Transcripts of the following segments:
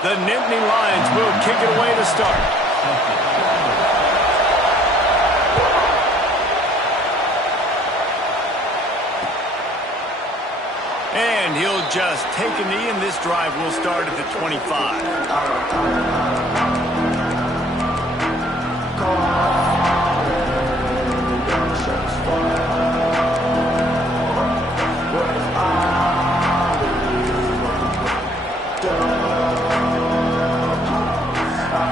The Nittany Lions will kick it away to start. And he'll just take a knee, and this drive will start at the 25.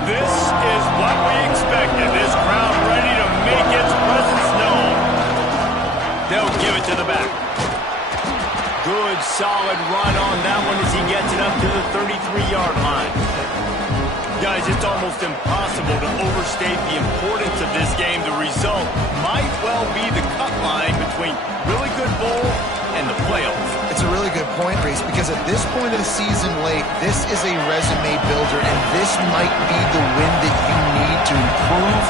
This is what we expected. This crowd ready to make its presence known. They'll give it to the back. Good, solid run on that one as he gets it up to the 33-yard line. Guys, it's almost impossible to overstate the importance of this game. The result might well be the cut line between really good bowl and the playoffs. It's a really good point, Reese, because at this point of the season late, this is a resume builder, and this might be the win that you need to improve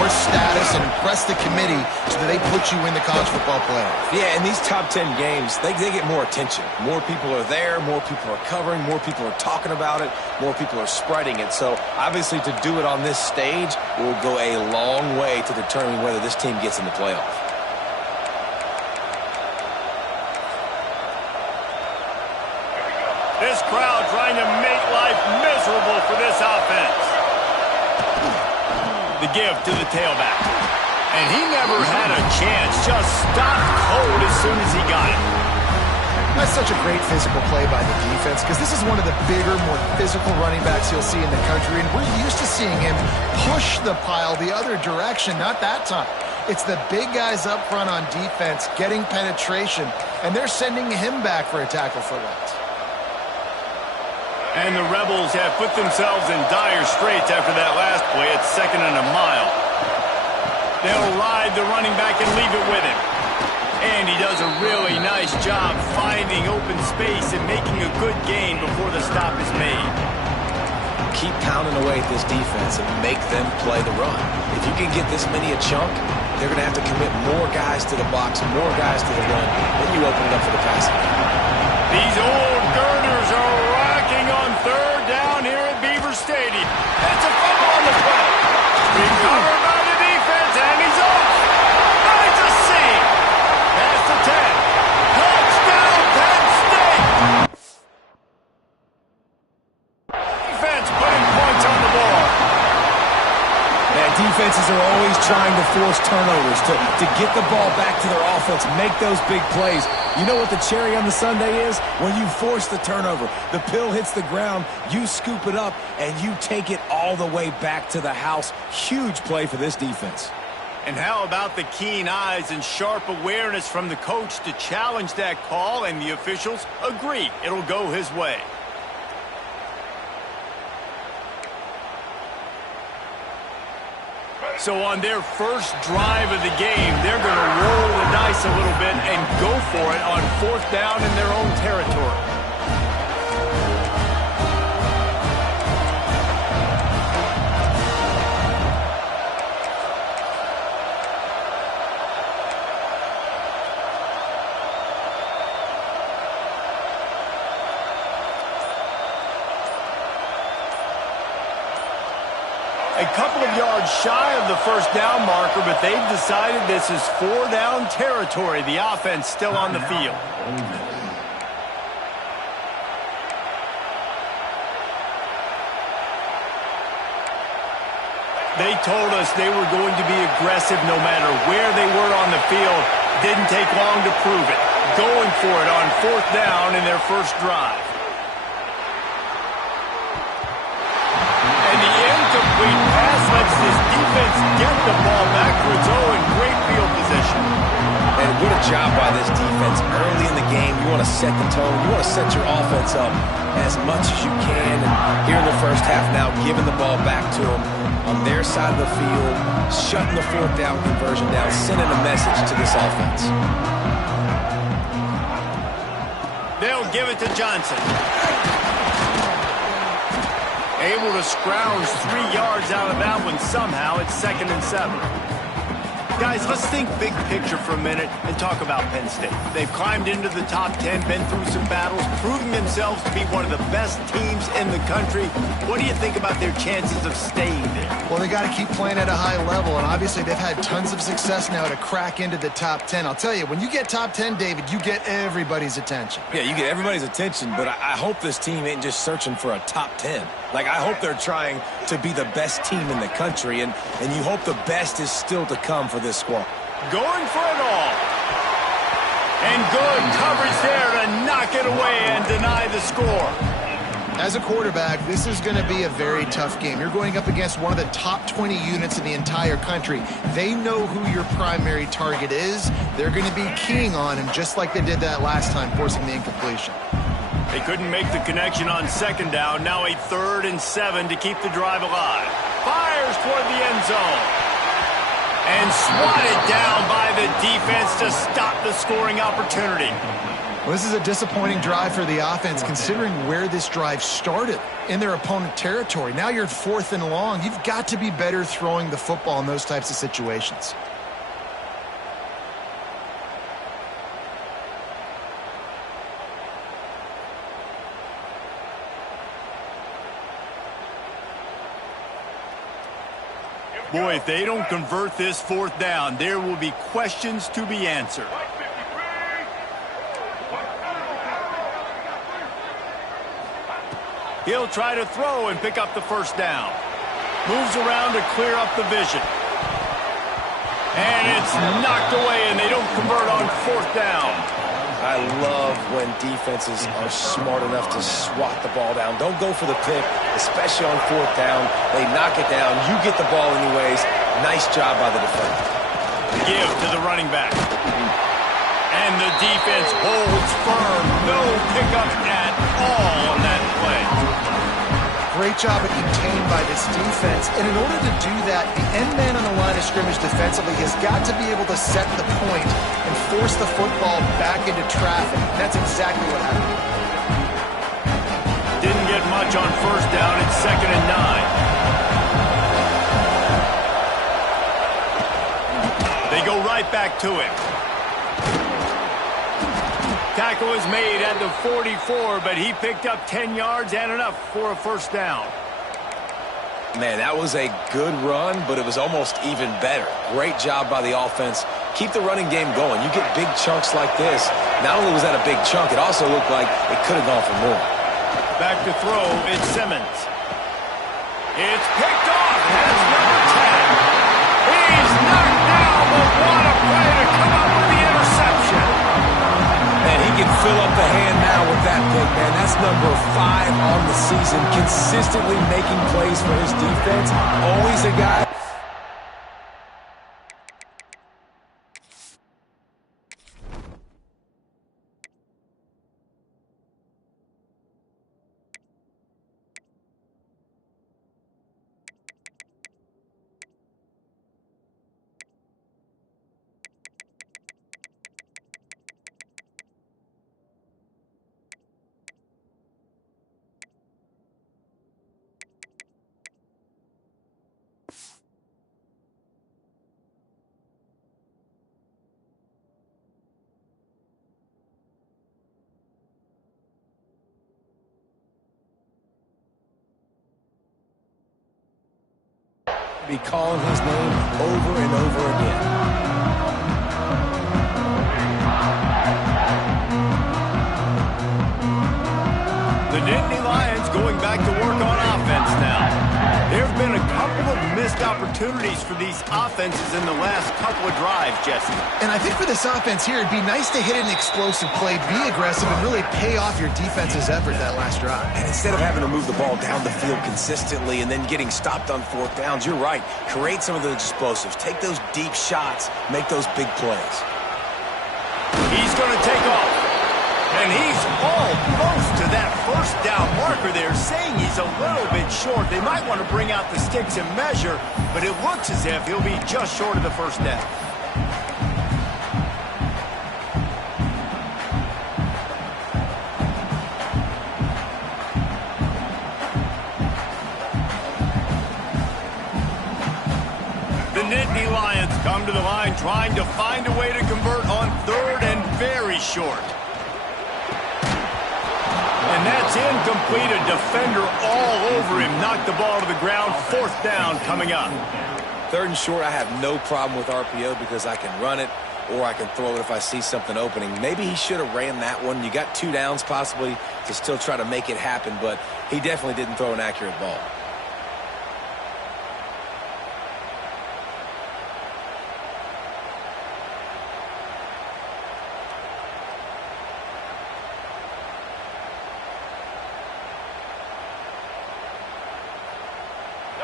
your status and impress the committee so that they put you in the college football playoff. Yeah, in these top 10 games, they get more attention. More people are there, more people are covering, more people are talking about it, more people are spreading it. So, obviously, to do it on this stage will go a long way to determining whether this team gets in the playoff. This crowd trying to make life miserable for this offense. The give to the tailback. And he never had a chance. Just stopped cold as soon as he got it. That's such a great physical play by the defense because this is one of the bigger, more physical running backs you'll see in the country, and we're used to seeing him push the pile the other direction, not that time. It's the big guys up front on defense getting penetration, and they're sending him back for a tackle for loss. And the Rebels have put themselves in dire straits after that last play. It's 2nd and a mile. They'll ride the running back and leave it with him. And he does a really nice job finding open space and making a good gain before the stop is made. Keep pounding away at this defense and make them play the run. If you can get this many a chunk, they're going to have to commit more guys to the box, more guys to the run, then you open it up for the passing. These old girders are rocking on 3rd down here at Beaver Stadium. It's a fumble on the play. Recovered by the defense, and he's off. It's a save. That's the 10. Touchdown, Penn State. Defense putting points on the board. Man, defenses are always trying to force turnovers to get the ball back to their offense, make those big plays. You know what the cherry on the sundae is? When you force the turnover, the pill hits the ground, you scoop it up, and you take it all the way back to the house. Huge play for this defense. And how about the keen eyes and sharp awareness from the coach to challenge that call, and the officials agree it'll go his way. So on their first drive of the game, they're going to roll the dice a little bit and go for it on 4th down in their own territory. A couple of yards shy of the 1st down marker, but they've decided this is 4 down territory. The offense still on the field. They told us they were going to be aggressive no matter where they were on the field. Didn't take long to prove it. Going for it on 4th down in their first drive. Incomplete pass lets this defense get the ball back for its own. Great field position. And what a job by this defense. Early in the game, you want to set the tone. You want to set your offense up as much as you can. And here in the first half now, giving the ball back to them on their side of the field, shutting the 4th down conversion down, sending a message to this offense. They'll give it to Johnson. Able to scrounge 3 yards out of that one somehow. It's 2nd and 7. Guys, let's think big picture for a minute and talk about Penn State. They've climbed into the top 10, been through some battles, proving themselves to be one of the best teams in the country. What do you think about their chances of staying there? Well, they got to keep playing at a high level, and obviously they've had tons of success now to crack into the top 10. I'll tell you, when you get top 10, David, you get everybody's attention. Yeah, you get everybody's attention, but I hope this team ain't just searching for a top 10. Like, I hope they're trying to be the best team in the country, and you hope the best is still to come for this squad. Going for it all. And good coverage there to knock it away and deny the score. As a quarterback, this is going to be a very tough game. You're going up against one of the top 20 units in the entire country. They know who your primary target is. They're going to be keying on him just like they did that last time, forcing the incompletion. They couldn't make the connection on second down. Now a 3rd and 7 to keep the drive alive. Fires toward the end zone. And swatted down by the defense to stop the scoring opportunity. Well, this is a disappointing drive for the offense, considering where this drive started in their opponent territory. Now you're 4th and long. You've got to be better throwing the football in those types of situations. Boy, if they don't convert this 4th down, there will be questions to be answered. He'll try to throw and pick up the 1st down. Moves around to clear up the vision. And it's knocked away, and they don't convert on 4th down. I love when defenses are smart enough to swat the ball down. Don't go for the pick, especially on 4th down. They knock it down. You get the ball anyways. Nice job by the defender. Give to the running back. And the defense holds firm. No pickup at all on that play. Great job at contained by this defense. And in order to do that, the end man on the line of scrimmage defensively has got to be able to set the point and force the football back into traffic. That's exactly what happened. Didn't get much on 1st down. It's 2nd and 9. They go right back to him. Tackle is made at the 44, but he picked up 10 yards and enough for a 1st down. Man, that was a good run, but it was almost even better. Great job by the offense. Keep the running game going. You get big chunks like this. Not only was that a big chunk, it also looked like it could have gone for more. Back to throw, it's Simmons. It's picked off. That's number 10. He's knocked down, but what a play to come up with the interception. Man, he can fill up the hand now with that pick, man. That's number 5 on the season, consistently making plays for his defense. Always a guy. Be calling his name over and over again. The Nittany Lions going back to work on offense now. There have been a couple of missed opportunities for these offenses in the last couple of drives, Jesse. And I think for this offense here, it'd be nice to hit an explosive play, be aggressive, and really pay off your defense's effort that last drive. And instead of having to move the ball down the field consistently and then getting stopped on 4th downs, you're right. Create some of those explosives. Take those deep shots. Make those big plays. He's going to take off. And he's almost to that 1st down marker there, saying he's a little bit short. They might want to bring out the sticks and measure, but it looks as if he'll be just short of the 1st down. The Nittany Lions come to to the line, trying to find a way to convert on third and very short. And that's incomplete. A defender all over him. Knocked the ball to the ground. Fourth down coming up. Third and short, I have no problem with RPO because I can run it or I can throw it if I see something opening. Maybe he should have ran that one. You got 2 downs possibly to still try to make it happen, but he definitely didn't throw an accurate ball.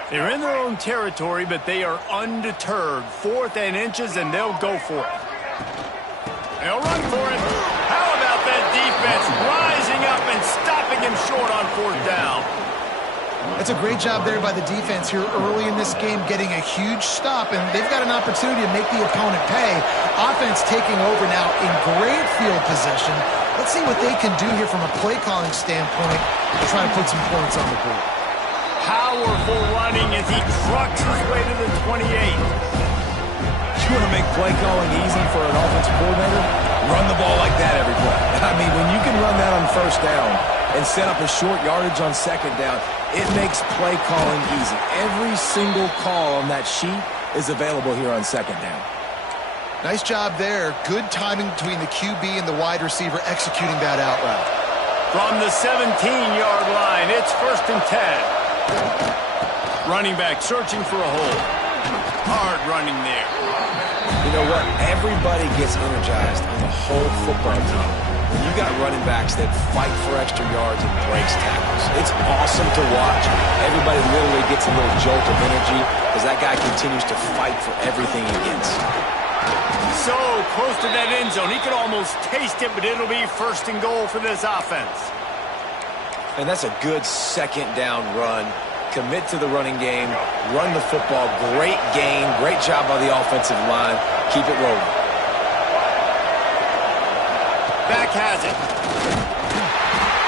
They're in their own territory, but they are undeterred. 4th and inches, and they'll go for it. They'll run for it. How about that defense rising up and stopping him short on 4th down? It's a great job there by the defense here early in this game, getting a huge stop, and they've got an opportunity to make the opponent pay. Offense taking over now in great field position. Let's see what they can do here from a play-calling standpoint to try to put some points on the board. Powerful running as he trucks his way to the 28. You want to make play calling easy for an offensive coordinator? Run the ball like that every play. I mean, when you can run that on first down and set up a short yardage on second down, it makes play calling easy. Every single call on that sheet is available here on second down. Nice job there. Good timing between the QB and the wide receiver executing that out route. From the 17-yard line, it's 1st and 10. Running back searching for a hole. Hard running there. You know what? Everybody gets energized on the whole football team when you got running backs that fight for extra yards and breaks tackles. It's awesome to watch. Everybody literally gets a little jolt of energy as that guy continues to fight for everything he gets. So close to that end zone. He could almost taste it, but it'll be 1st and goal for this offense. And that's a good second down run. Commit to the running game. Run the football. Great gain. Great job by the offensive line. Keep it rolling. Back has it.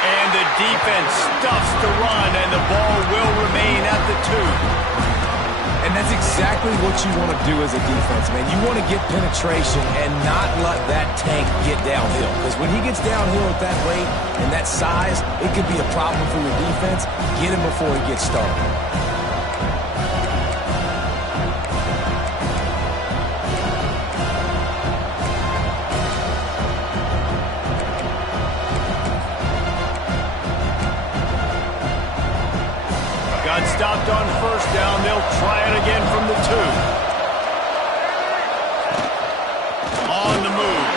And the defense stuffs the run, and the ball will remain at the 2. And that's exactly what you want to do as a defense, man. You want to get penetration and not let that tank get downhill. Because when he gets downhill at that rate and that size, it could be a problem for your defense. Get him before he gets started. Got stopped on 1st down. They'll try it again from the 2. On the move.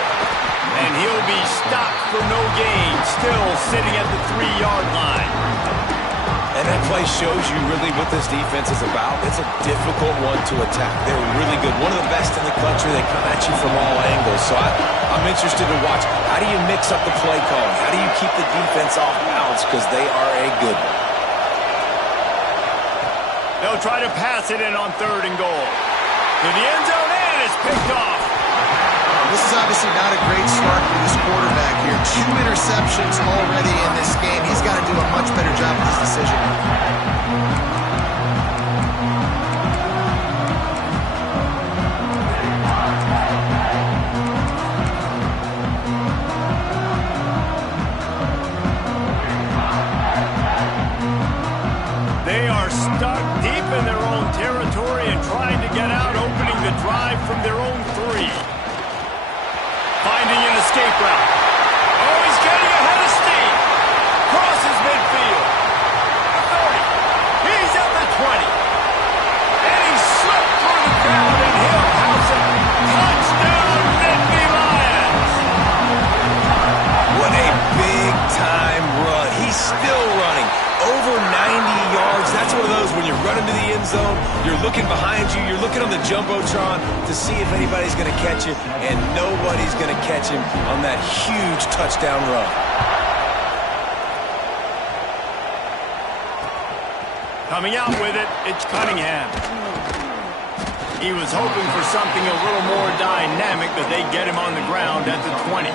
And he'll be stopped for no gain. Still sitting at the 3-yard line. And that play shows you really what this defense is about. It's a difficult one to attack. They're really good. One of the best in the country. They come at you from all angles. So I'm interested to watch. How do you mix up the play calling? How do you keep the defense off balance? Because they are a good one. They'll try to pass it in on 3rd and goal. To the end zone, and it's picked off. This is obviously not a great start for this quarterback here. 2 interceptions already in this game. He's got to do a much better job with his decision. They are stuck deep in their own territory and trying to get out, opening the drive from their own 3. Finding an escape route. Oh, he's getting ahead of steam. Crosses midfield. 30. He's at the 20. And he slipped through the crowd, and he'll house it. Touchdown, Nittany Lions. What a big-time run. He's still running. Over 90 yards. That's one of those when you're running to the end zone, you're looking behind you, you're looking on the Jumbotron to see if anybody's going to catch it, and nobody's going to catch him on that huge touchdown run. Coming out with it, it's Cunningham. He was hoping for something a little more dynamic, but they get him on the ground at the 20.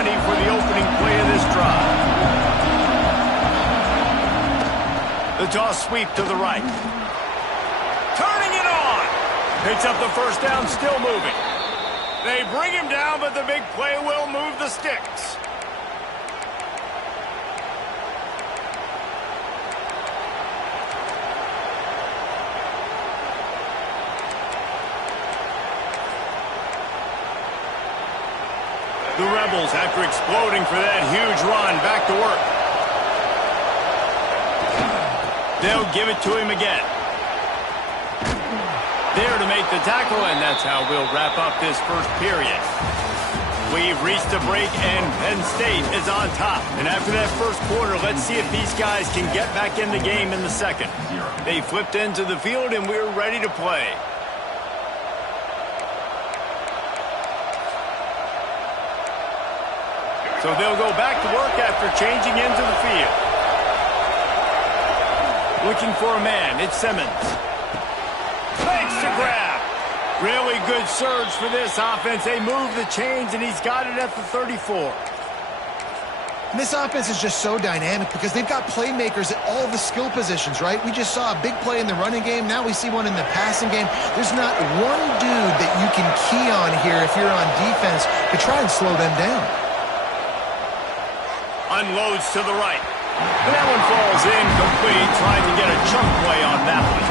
20 for the opening play of this drive. The toss sweep to the right. Turning it on. Picks up the first down, still moving. They bring him down, but the big play will move the sticks. The Rebels, after exploding for that huge run, back to work. They'll give it to him again. There to make the tackle, and that's how we'll wrap up this first period. We've reached a break, and Penn State is on top. And after that first quarter, let's see if these guys can get back in the game in the second. They flipped into the field, and we're ready to play. So they'll go back to work after changing into the field. Looking for a man, it's Simmons. Makes the grab. Really good surge for this offense. They move the chains, and he's got it at the 34. And this offense is just so dynamic because they've got playmakers at all the skill positions, right? We just saw a big play in the running game. Now we see one in the passing game. There's not one dude that you can key on here if you're on defense to try and slow them down. Unloads to the right. And that one falls incomplete, trying to get a chunk play on that one.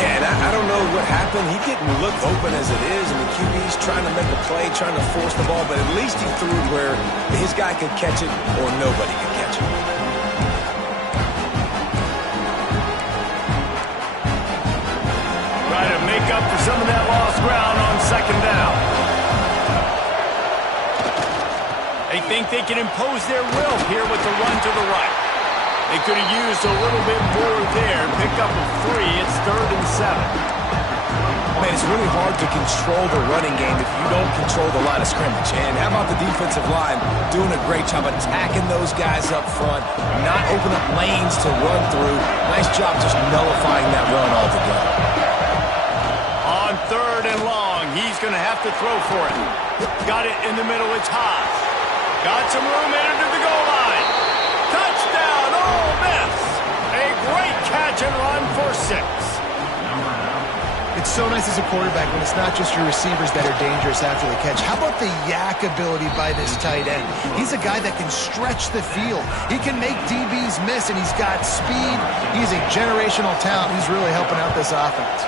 Yeah, and I don't know what happened. He didn't look open as it is, and the QB's trying to make a play, trying to force the ball, but at least he threw it where his guy could catch it or nobody could catch it. Try to make up for some of that lost ground on second down. They think they can impose their will here with the run to the right. They could have used a little bit more there. Pick up a 3. It's 3rd and 7. Man, it's really hard to control the running game if you don't control the line of scrimmage. And how about the defensive line doing a great job attacking those guys up front, not open up lanes to run through. Nice job just nullifying that run altogether. On 3rd and long, he's going to have to throw for it. Got it in the middle. It's high. Got some room in into the goal line. Touchdown, Ole Miss. A great catch and run for 6. It's so nice as a quarterback when it's not just your receivers that are dangerous after the catch. How about the yak ability by this tight end? He's a guy that can stretch the field. He can make DBs miss, and he's got speed. He's a generational talent. He's really helping out this offense.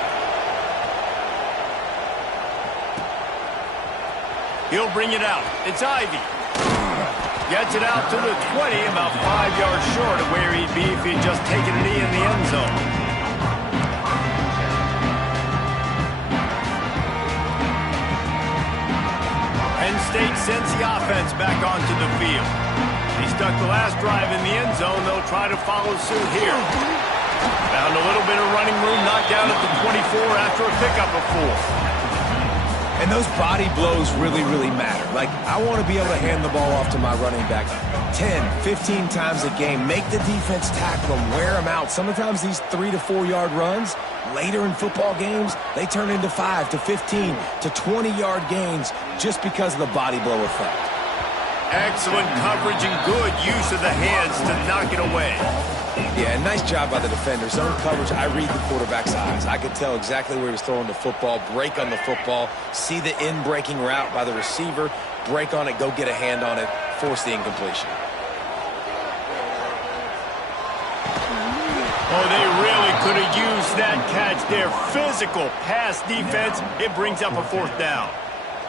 He'll bring it out. It's Ivy. Gets it out to the 20, about 5 yards short of where he'd be if he'd just taken a knee in the end zone. Penn State sends the offense back onto the field. He stuck the last drive in the end zone. They'll try to follow suit here. Found a little bit of running room, knocked down at the 24 after a pickup of 4. And those body blows really, really matter. Like, I want to be able to hand the ball off to my running back 10, 15 times a game. Make the defense tackle them, wear them out. Sometimes these 3 to 4 yard runs, later in football games, they turn into 5 to 15 to 20 yard gains just because of the body blow effect. Excellent coverage and good use of the hands to knock it away. Yeah, nice job by the defender. Zone coverage, I read the quarterback's eyes. I could tell exactly where he was throwing the football, break on the football, see the in-breaking route by the receiver, break on it, go get a hand on it, force the incompletion. Oh, they really could have used that catch there. Physical pass defense. It brings up a 4th down.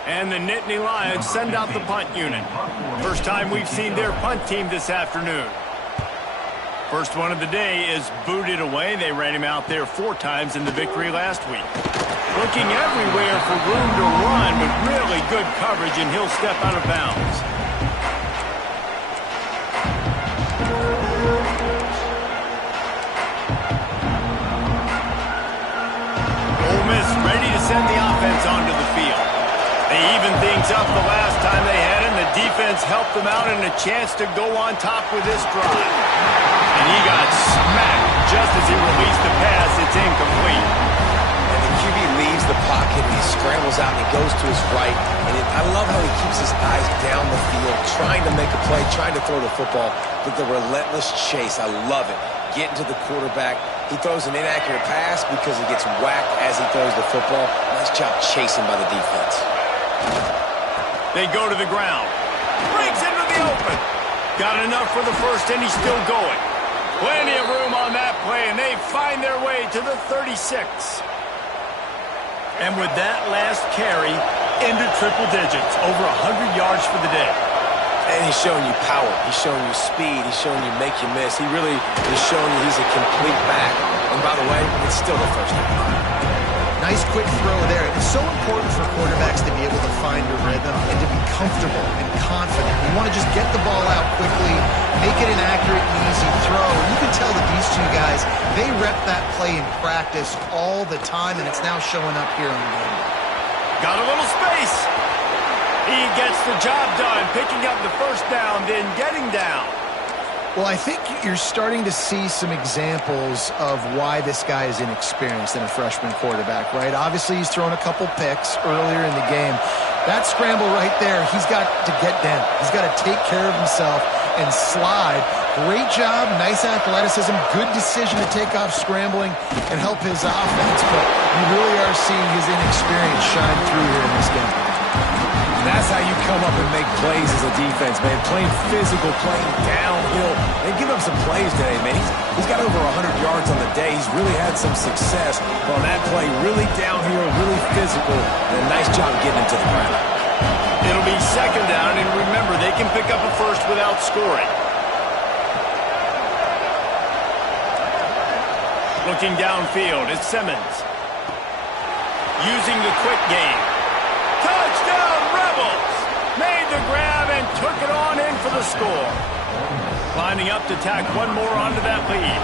And the Nittany Lions send out the punt unit. First time we've seen their punt team this afternoon. First one of the day is booted away. They ran him out there 4 times in the victory last week. Looking everywhere for room to run, but really good coverage, and he'll step out of bounds. Ole Miss ready to send the offense onto the field. They evened things up the last time they had him. The defense helped them out and a chance to go on top with this drive. And he got smacked just as he released the pass. It's incomplete. And the QB leaves the pocket and he scrambles out and he goes to his right. And I love how he keeps his eyes down the field, trying to make a play, trying to throw the football. But the relentless chase, I love it. Getting to the quarterback. He throws an inaccurate pass because he gets whacked as he throws the football. Nice job chasing by the defense. They go to the ground. Breaks into the open. Got enough for the first, and he's still going. Plenty of room on that play, and they find their way to the 36. And with that last carry, into triple digits, over 100 yards for the day. And he's showing you power. He's showing you speed. He's showing you make you miss. He really is showing you he's a complete back. And by the way, it's still the first down. Nice quick throw there. It's so important for quarterbacks to be able to find a rhythm and to be comfortable and confident. You want to just get the ball out quickly, make it an accurate and easy throw. And you can tell that these two guys, they rep that play in practice all the time, and it's now showing up here on game. Got a little space. He gets the job done, picking up the first down, then getting down. Well, I think you're starting to see some examples of why this guy is inexperienced in a freshman quarterback, right? Obviously, he's thrown a couple picks earlier in the game. That scramble right there, he's got to get down. He's got to take care of himself and slide. Great job, nice athleticism, good decision to take off scrambling and help his offense, but you really are seeing his inexperience shine through here in this game. That's how you come up and make plays as a defense, man. Playing physical, playing downhill. They give up some plays today, man. He's got over 100 yards on the day. He's really had some success on that play. Really downhill, really physical, and a nice job getting into the ground. It'll be second down, and remember, they can pick up a first without scoring. Looking downfield, it's Simmons. Using the quick game. Touchdown, Rebels! Made the grab and took it on in for the score. Lining up to tack one more onto that lead.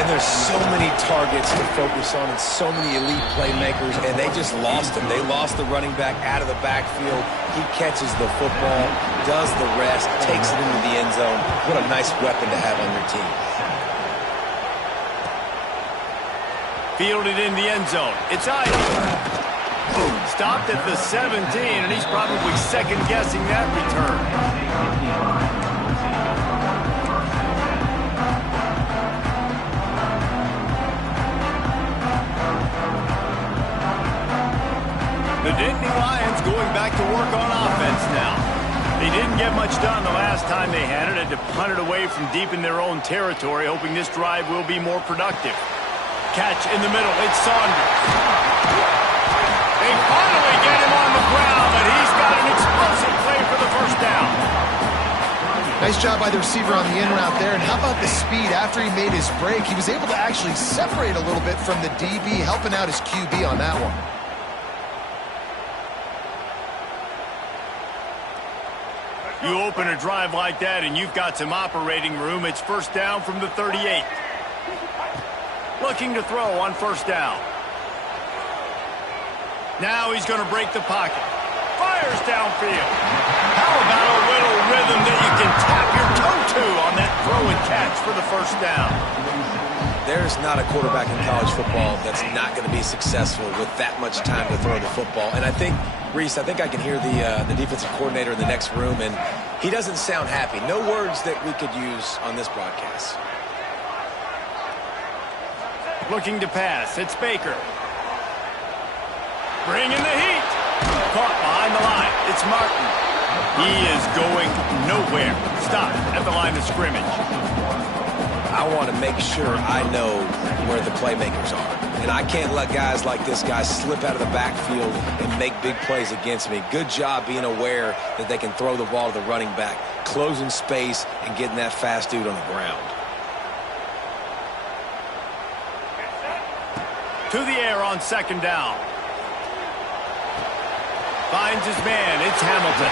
And there's so many targets to focus on and so many elite playmakers, and they just lost him. They lost the running back out of the backfield. He catches the football, does the rest, takes it into the end zone. What a nice weapon to have on your team. Fielded in the end zone. It's Ivy. Stopped at the 17, and he's probably second-guessing that return. The Nittany Lions going back to work on offense now. They didn't get much done the last time they had it. Had to punt it away from deep in their own territory, hoping this drive will be more productive. Catch in the middle. It's Saunders. They finally get him on the ground, but he's got an explosive play for the first down. Nice job by the receiver on the in route there. And how about the speed after he made his break? He was able to actually separate a little bit from the DB, helping out his QB on that one. You open a drive like that, and you've got some operating room. It's first down from the 38. Looking to throw on first down. Now he's going to break the pocket. Fires downfield. How about a little rhythm that you can tap your toe to on that throw and catch for the first down? There's not a quarterback in college football that's not going to be successful with that much time to throw the football. And I think, Reese, I can hear the defensive coordinator in the next room, and he doesn't sound happy. No words that we could use on this broadcast. Looking to pass. It's Baker. Bringing the heat. Caught behind the line. It's Martin. He is going nowhere. Stop at the line of scrimmage. I want to make sure I know where the playmakers are. And I can't let guys like this guy slip out of the backfield and make big plays against me. Good job being aware that they can throw the ball to the running back, closing space, and getting that fast dude on the ground. To the air on second down. Finds his man. It's Hamilton.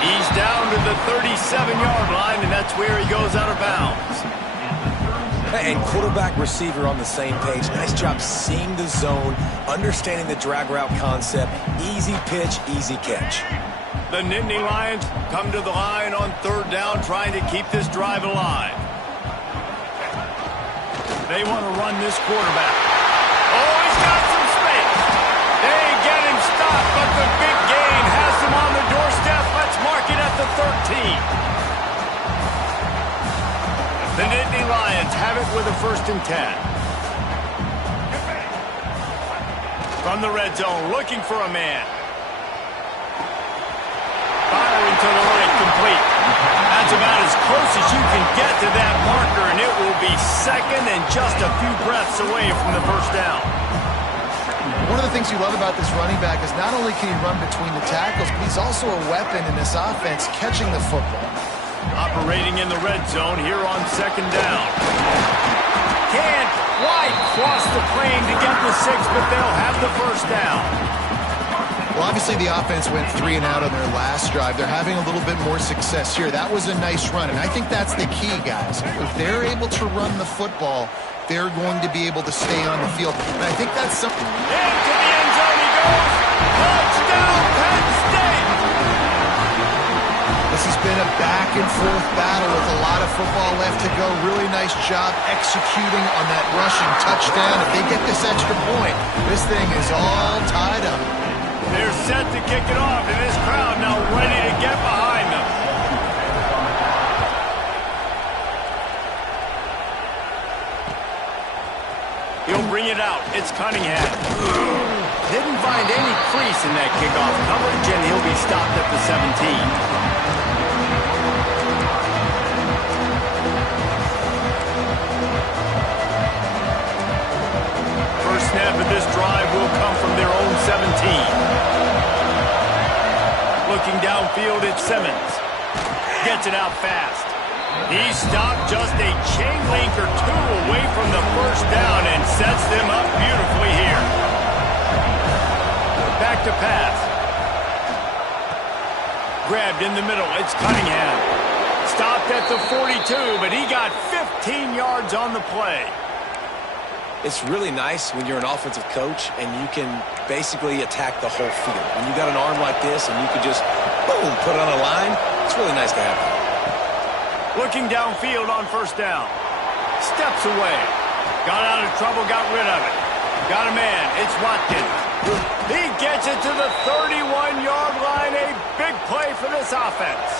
He's down to the 37-yard line, and that's where he goes out of bounds. And quarterback receiver on the same page. Nice job seeing the zone, understanding the drag route concept. Easy pitch, easy catch. The Nittany Lions come to the line on third down, trying to keep this drive alive. They want to run this quarterback. Oh, he's got some but the big gain has them on the doorstep. Let's mark it at the 13. The Nittany Lions have it with a 1st and 10. From the red zone, looking for a man. Firing to the right, complete. That's about as close as you can get to that marker, and it will be 2nd and just a few breaths away from the 1st down. One of the things you love about this running back is not only can he run between the tackles, but he's also a weapon in this offense catching the football. Operating in the red zone here on 2nd down. Can't quite cross the plane to get the 6, but they'll have the 1st down. Well, obviously the offense went 3 and out on their last drive. They're having a little bit more success here. That was a nice run, and I think that's the key, guys. If they're able to run the football, they're going to be able to stay on the field. And I think that's something. Into the end zone he goes. Touchdown, Penn State! This has been a back-and-forth battle with a lot of football left to go. Really nice job executing on that rushing touchdown. If they get this extra point, this thing is all tied up. They're set to kick it off, and this crowd now ready to get behind them. He'll bring it out. It's Cunningham. Didn't find any crease in that kickoff coverage, and he'll be stopped at the 17. Snap of this drive will come from their own 17. Looking downfield, it's Simmons. Gets it out fast. He stopped just a chain link or 2 away from the 1st down and sets them up beautifully here. Back to pass. Grabbed in the middle, it's Cunningham. Stopped at the 42, but he got 15 yards on the play. It's really nice when you're an offensive coach and you can basically attack the whole field. When you got an arm like this and you could just, boom, put it on a line, it's really nice to have that. Looking downfield on 1st down. Steps away. Got out of trouble, got rid of it. Got a man, it's Watkins. He gets it to the 31-yard line, a big play for this offense.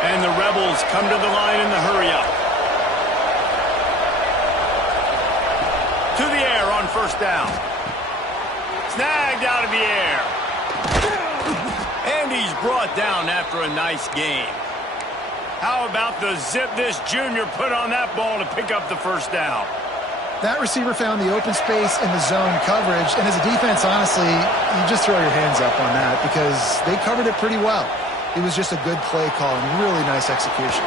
And the Rebels come to the line in the hurry-up. To the air on 1st down. Snagged out of the air. And he's brought down after a nice game. How about the zip this junior put on that ball to pick up the 1st down? That receiver found the open space in the zone coverage, and as a defense, honestly, you just throw your hands up on that because they covered it pretty well. It was just a good play call and really nice execution.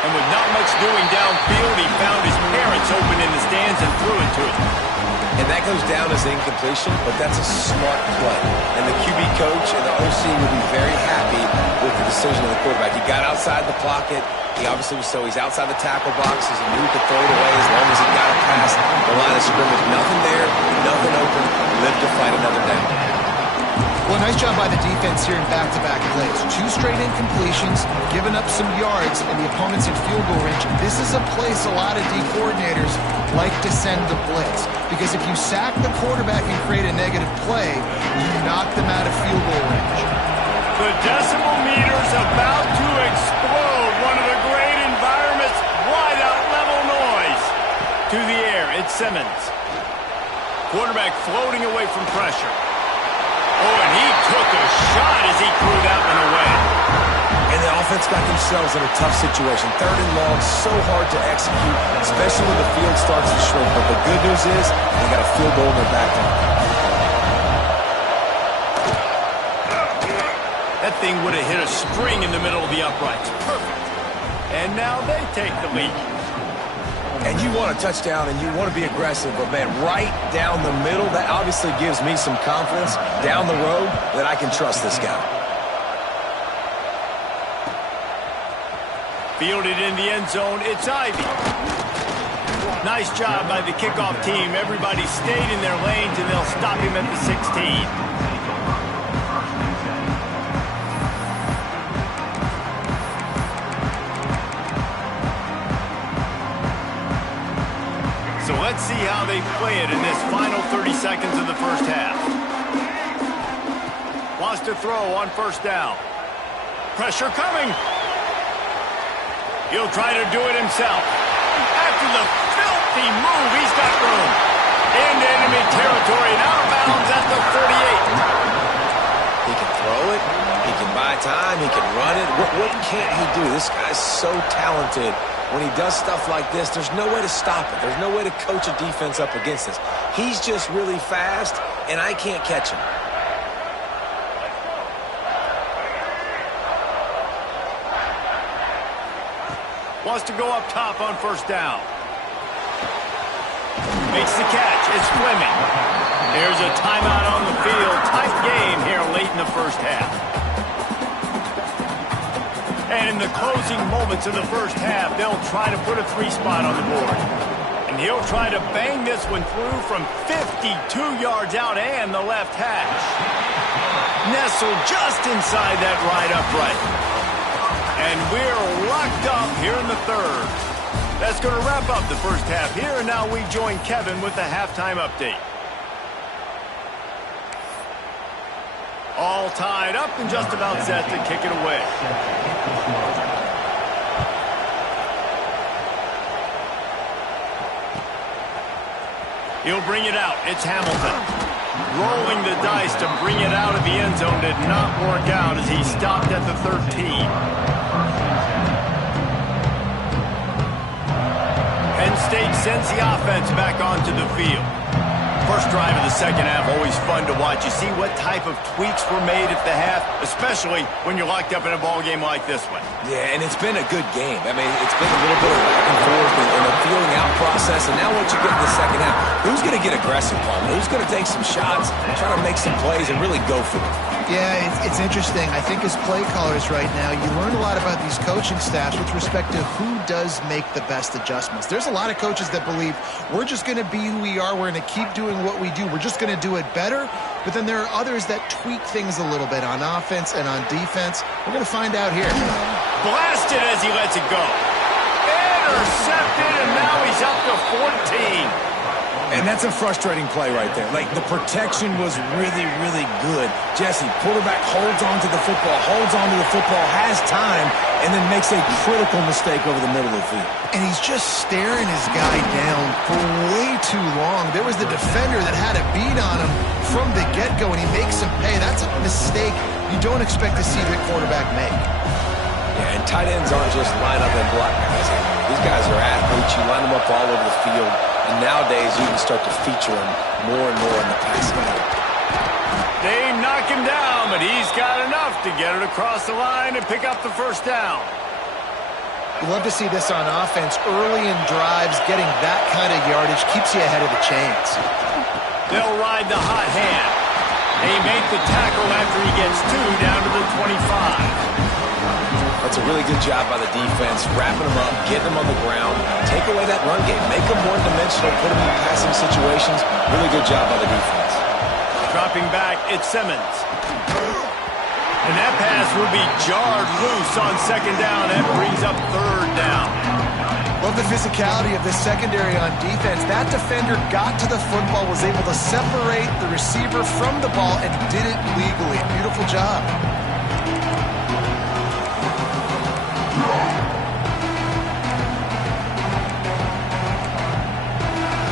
And with not much doing downfield, he found his parents open in the stands and threw it to him. And that goes down as incompletion, but that's a smart play. And the QB coach and the OC will be very happy with the decision of the quarterback. He got outside the pocket. He obviously was he's outside the tackle boxes. He knew he could throw it away as long as he got it past the line of scrimmage. Nothing there, nothing open. Live to fight another down. Well, nice job by the defense here in back-to-back plays. 2 straight incompletions, giving up some yards, and the opponent's in field goal range. This is a place a lot of D coordinators like to send the blitz. Because if you sack the quarterback and create a negative play, you knock them out of field goal range. The decimal meter's about to explode. One of the great environments, wide-out level noise. To the air, it's Simmons. Quarterback floating away from pressure. Oh, and he took a shot as he threw that one away. And the offense got themselves in a tough situation. 3rd and long, so hard to execute, especially when the field starts to shrink. But the good news is they got a field goal in their back pocket. That thing would have hit a string in the middle of the uprights. Perfect. And now they take the lead. And you want a touchdown and you want to be aggressive, but man, right down the middle, that obviously gives me some confidence down the road that I can trust this guy. Fielded in the end zone, it's Ivy. Nice job by the kickoff team. Everybody stayed in their lanes and they'll stop him at the 16. So let's see how they play it in this final 30 seconds of the 1st half. Wants to throw on first down. Pressure coming. He'll try to do it himself. After the filthy move, he's got room. Into enemy territory and out of bounds at the 38. He can throw it. He can buy time. He can run it. What can't he do? This guy's so talented. When he does stuff like this, there's no way to stop it. There's no way to coach a defense up against this. He's just really fast, and I can't catch him. Wants to go up top on first down. Makes the catch. It's Fleming. There's a timeout on the field. Tight game here late in the first half. And in the closing moments of the first half, they'll try to put a 3-spot on the board. And he'll try to bang this one through from 52 yards out and the left hash. Nestled just inside that right upright. And we're locked up here in the third. That's going to wrap up the first half here, and now we join Kevin with the halftime update. All tied up and just about set to kick it away. He'll bring it out. It's Hamilton. Rolling the dice to bring it out of the end zone did not work out as he stopped at the 13. Penn State sends the offense back onto the field. First drive of the second half, always fun to watch. You see what type of tweaks were made at the half, especially when you're locked up in a ball game like this one. Yeah, and it's been a good game. I mean, it's been a little bit of back and forth and a feeling out process, and now what you get in the second half, who's going to get aggressive, Paul? Who's going to take some shots, try to make some plays, and really go for it? Yeah, it's interesting. I think as play callers right now, you learn a lot about these coaching staffs with respect to who does make the best adjustments. There's a lot of coaches that believe we're just going to be who we are. We're going to keep doing what we do. We're just going to do it better. But then there are others that tweak things a little bit on offense and on defense. We're going to find out here. Blasted as he lets it go. Intercepted, and now he's up to 14. And that's a frustrating play right there. Like, the protection was really, really good. Jesse, quarterback holds on to the football, has time, and then makes a critical mistake over the middle of the field. And he's just staring his guy down for way too long. There was the defender that had a beat on him from the get-go, and he makes him pay. That's a mistake you don't expect to see the quarterback make. Yeah, and tight ends aren't just line up and block guys. These guys are athletes. You line them up all over the field. And nowadays, you can start to feature him more and more in the passing game. They knock him down, but he's got enough to get it across the line and pick up the first down. You love to see this on offense. Early in drives, getting that kind of yardage keeps you ahead of the chains. They'll ride the hot hand. They make the tackle after he gets 2 down to the 25. That's a really good job by the defense, wrapping them up, getting them on the ground, take away that run game, make them one-dimensional, put them in passing situations. Really good job by the defense. Dropping back, it's Simmons. And that pass will be jarred loose on second down. That brings up third down. Love the physicality of this secondary on defense. That defender got to the football, was able to separate the receiver from the ball, and did it legally. Beautiful job.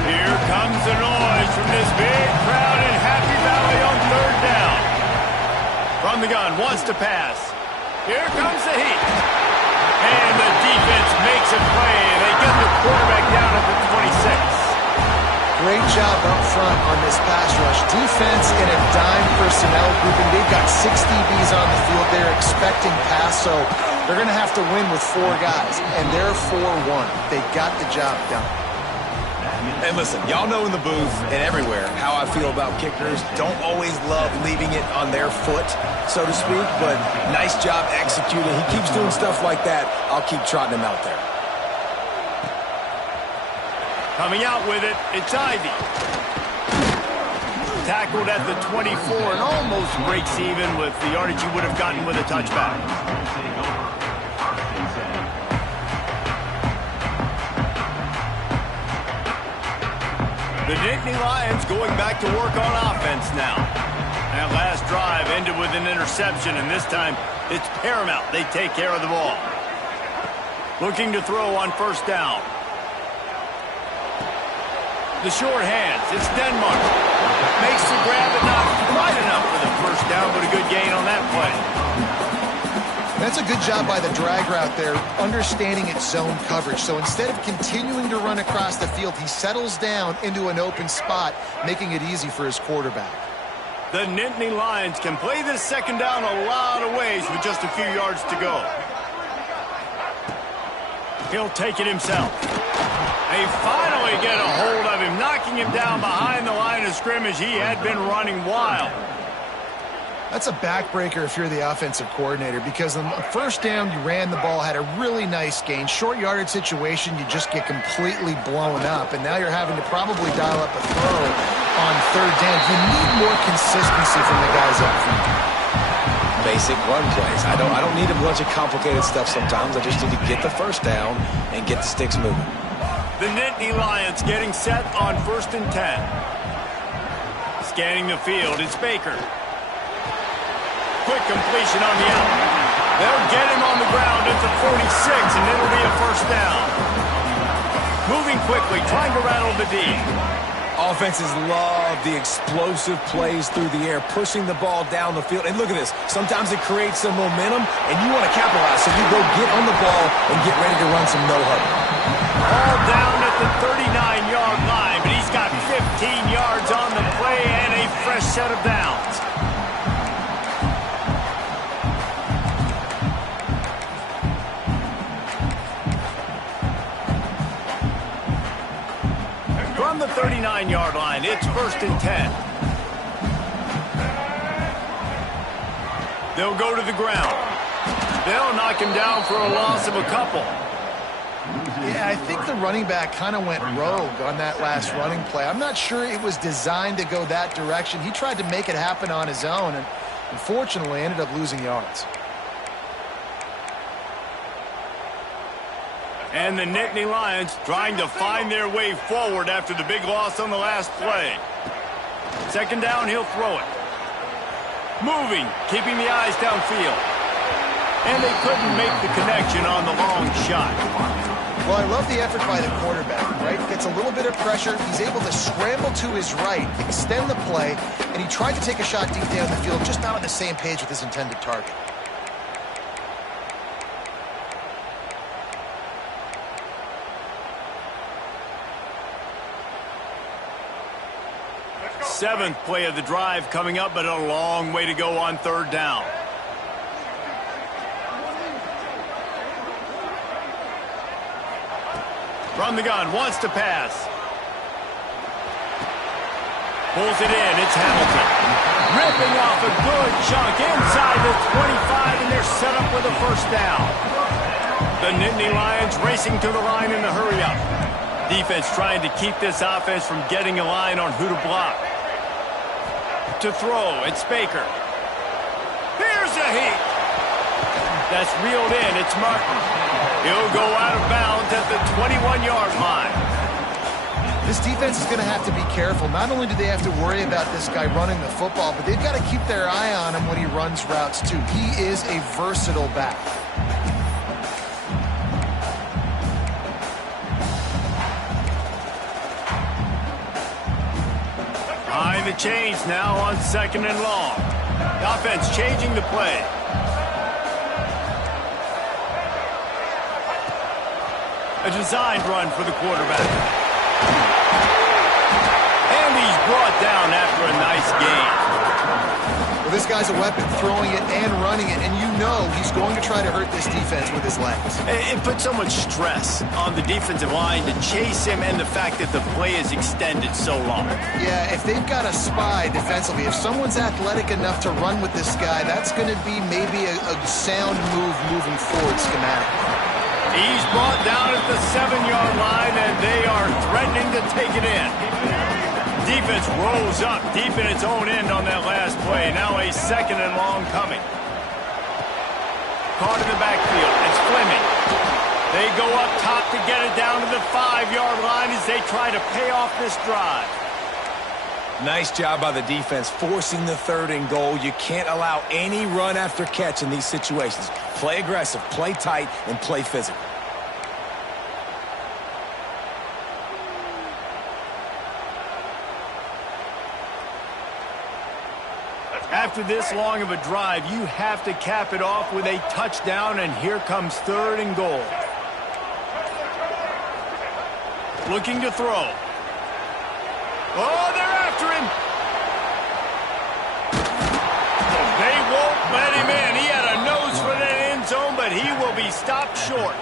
Here comes the noise from this big crowd in Happy Valley on third down. From the gun, wants to pass. Here comes the heat. And the defense makes a play. They get the quarterback down at the 26. Great job up front on this pass rush. Defense in a dime personnel grouping. They've got 6 DBs on the field. They're expecting pass, so they're going to have to win with 4 guys. And they're 4-1. They got the job done. And listen, y'all know in the booth and everywhere how I feel about kickers. Don't always love leaving it on their foot, so to speak, but nice job executing. He keeps doing stuff like that. I'll keep trotting him out there. Coming out with it, it's Ivy. Tackled at the 24 and almost breaks even with the yardage you would have gotten with a touchback. The Nittany Lions going back to work on offense now. That last drive ended with an interception, and this time it's paramount they take care of the ball. Looking to throw on first down. The short hands. It's Denmark. Makes the grab, but not quite enough for the first down, but a good gain on that play. That's a good job by the drag route there, understanding its zone coverage. So instead of continuing to run across the field, he settles down into an open spot, making it easy for his quarterback. The Nittany Lions can play this second down a lot of ways with just a few yards to go. He'll take it himself. They finally get a hold of him, knocking him down behind the line of scrimmage. He had been running wild. That's a backbreaker if you're the offensive coordinator, because on the first down, you ran the ball, had a really nice gain. Short yardage situation, you just get completely blown up, and now you're having to probably dial up a throw on third down. You need more consistency from the guys up front. Basic run plays. I don't need a bunch of complicated stuff sometimes. I just need to get the first down and get the sticks moving. The Nittany Lions getting set on 1st and 10. Scanning the field, it's Baker. Quick completion on the out. They'll get him on the ground at the 46, and it'll be a first down. Moving quickly, trying to rattle the D. Offenses love the explosive plays through the air, pushing the ball down the field. And look at this. Sometimes it creates some momentum, and you want to capitalize. So you go get on the ball and get ready to run some no-huddle. All down at the 39-yard line, but he's got 15 yards on the play and a fresh set of downs. From the 39-yard line, it's 1st and 10. They'll go to the ground. They'll knock him down for a loss of a couple. Yeah, I think the running back kind of went rogue on that last running play. I'm not sure it was designed to go that direction. He tried to make it happen on his own, and unfortunately ended up losing yards. And the Nittany Lions trying to find their way forward after the big loss on the last play. Second down, he'll throw it. Moving, keeping the eyes downfield. And they couldn't make the connection on the long shot. Well, I love the effort by the quarterback, right? Gets a little bit of pressure. He's able to scramble to his right, extend the play, and he tried to take a shot deep down the field, just not on the same page with his intended target. Seventh play of the drive coming up, but a long way to go on third down. From the gun, wants to pass. Pulls it in, it's Hamilton. Ripping off a good chunk inside the 25, and they're set up with a first down. The Nittany Lions racing to the line in the hurry-up. Defense trying to keep this offense from getting a line on who to block. To throw, it's Baker. Here's a heat. That's reeled in, it's Martin. He'll go out of bounds at the 21-yard line. This defense is going to have to be careful. Not only do they have to worry about this guy running the football, but they've got to keep their eye on him when he runs routes too. He is a versatile back. Behind the chains now on 2nd and long. The offense changing the play. A designed run for the quarterback. And he's brought down after a nice gain. Well, this guy's a weapon, throwing it and running it, and you know he's going to try to hurt this defense with his legs. It puts so much stress on the defensive line to chase him, and the fact that the play is extended so long. Yeah, if they've got a spy defensively, if someone's athletic enough to run with this guy, that's going to be maybe a sound move moving forward schematically. He's brought down at the 7-yard line, and they are threatening to take it in. Defense rolls up deep in its own end on that last play. Now a 2nd and long coming. Caught in the backfield. It's Fleming. They go up top to get it down to the 5-yard line as they try to pay off this drive. Nice job by the defense forcing the 3rd and goal. You can't allow any run after catch in these situations. Play aggressive, play tight, and play physical. After this long of a drive, you have to cap it off with a touchdown, and here comes 3rd and goal. Looking to throw. Oh, they're after him. They won't let him in. He had a nose for that end zone, but he will be stopped short.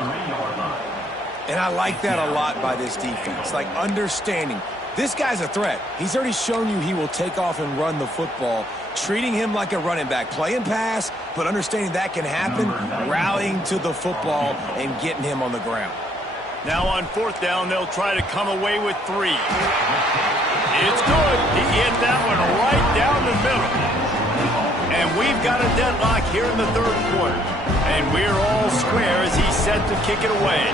And I like that a lot by this defense, like understanding this guy's a threat. He's already shown you he will take off and run the football, treating him like a running back, playing pass, but understanding that can happen, rallying to the football and getting him on the ground. Now on 4th down, they'll try to come away with 3. It's good. He hit that one right down the middle. And we've got a deadlock here in the 3rd quarter. And we're all square as he's set to kick it away.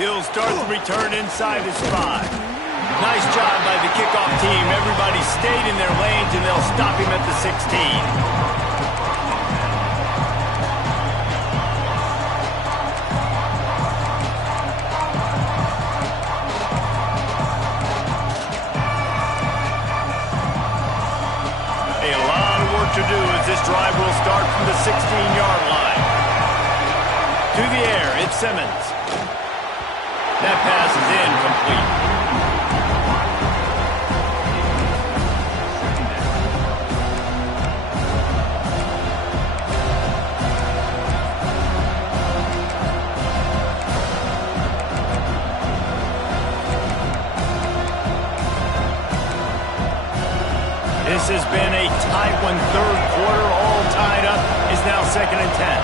He'll start the return inside his 5. Nice job by the kickoff team. Everybody stayed in their lanes, and they'll stop him at the 16. To do as this drive will start from the 16-yard line. To the air, it's Simmons. That pass is incomplete. This has been a tight one. 3rd quarter, all tied up, is now 2nd and 10.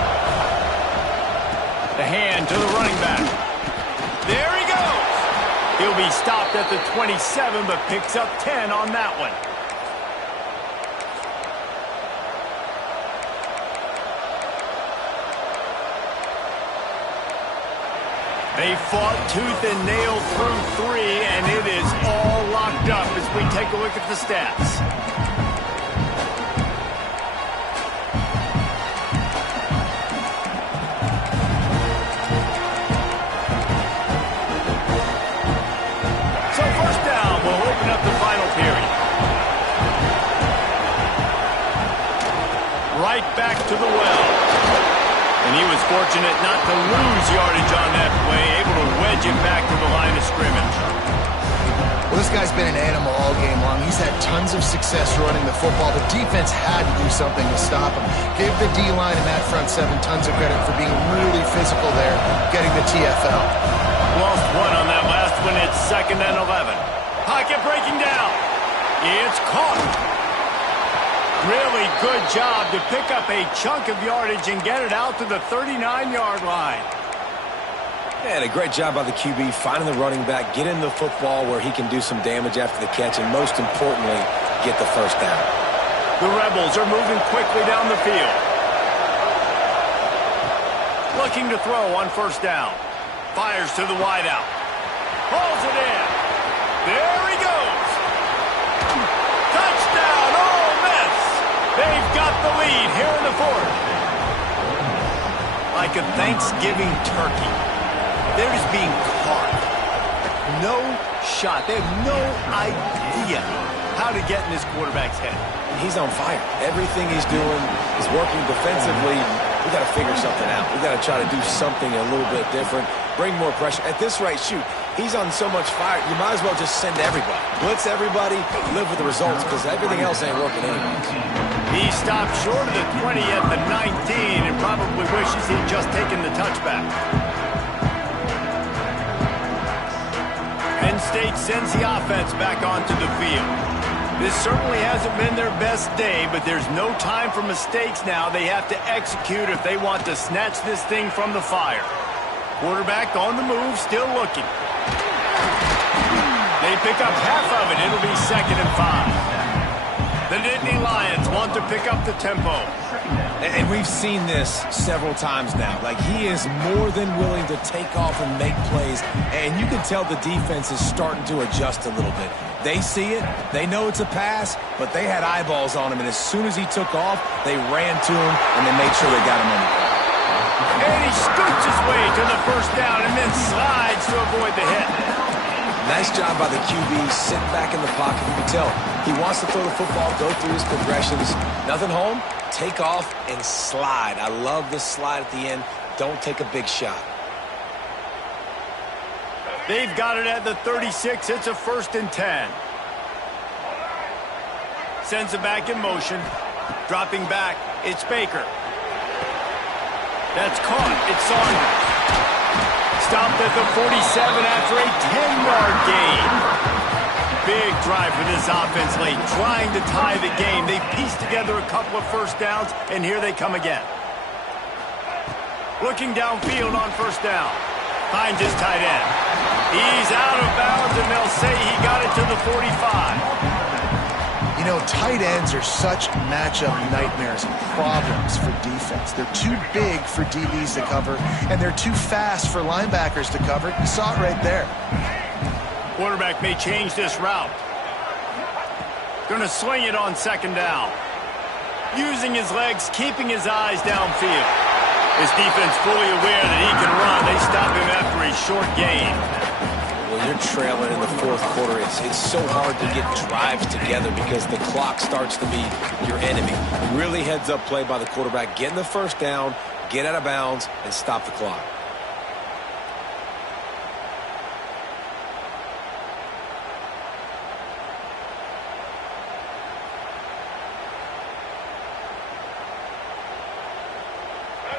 The hand to the running back. There he goes. He'll be stopped at the 27, but picks up 10 on that one. They fought tooth and nail through 3, and it is all locked up as we take a look at the stats. Right back to the well. And he was fortunate not to lose yardage on that play, able to wedge it back to the line of scrimmage. Well, this guy's been an animal all game long. He's had tons of success running the football. The defense had to do something to stop him. Gave the D-line and that front 7 tons of credit for being really physical there, getting the TFL. Lost 1 on that last one. It's 2nd and 11. Pocket breaking down. It's caught. Really good job to pick up a chunk of yardage and get it out to the 39-yard line. And a great job by the QB finding the running back, getting the football where he can do some damage after the catch, and most importantly, get the 1st down. The Rebels are moving quickly down the field. Looking to throw on 1st down. Fires to the wideout. Pulls it in. There he goes. Touchdown, Ole Miss. They've got the lead here in the 4th. Like a Thanksgiving turkey, they're just being carved. No shot. They have no idea how to get in this quarterback's head. He's on fire. Everything he's doing is working defensively. We got to figure something out. We got to try to do something a little bit different. Bring more pressure. At this rate, shoot, he's on so much fire, you might as well just send everybody. Blitz everybody, live with the results, because everything else ain't working anyway. He stopped short of the 20 at the 19 and probably wishes he'd just taken the touchback. Penn State sends the offense back onto the field. This certainly hasn't been their best day, but there's no time for mistakes now. They have to execute if they want to snatch this thing from the fire. Quarterback on the move, still looking. They pick up half of it. It'll be 2nd and 5. The Nittany Lions want to pick up the tempo. And we've seen this several times now. Like, he is more than willing to take off and make plays. And you can tell the defense is starting to adjust a little bit. They see it. They know it's a pass, but they had eyeballs on him. And as soon as he took off, they ran to him, and they made sure they got him on the ball. And he scoots his way to the first down and then slides to avoid the hit. Nice job by the QB, sitting back in the pocket. You can tell he wants to throw the football, go through his progressions. Nothing home, take off and slide. I love the slide at the end. Don't take a big shot. They've got it at the 36. It's a 1st and 10. Sends it back in motion. Dropping back, it's Baker. That's caught. It's Saunders. Stopped at the 47 after a 10-yard gain. Big drive for this offense late, trying to tie the game. They pieced together a couple of first downs, and here they come again. Looking downfield on 1st down. Finds his tight end. He's out of bounds, and they'll say he got it to the 45. You know, tight ends are such matchup nightmares and problems for defense. They're too big for DBs to cover, and they're too fast for linebackers to cover. You saw it right there. Quarterback may change this route. Gonna swing it on 2nd down. Using his legs, keeping his eyes downfield. His defense fully aware that he can run. They stop him after a short gain. Well, you're trailing in the 4th quarter. It's so hard to get drives together because the clock starts to be your enemy. Really heads-up play by the quarterback. Get in the 1st down, get out of bounds, and stop the clock.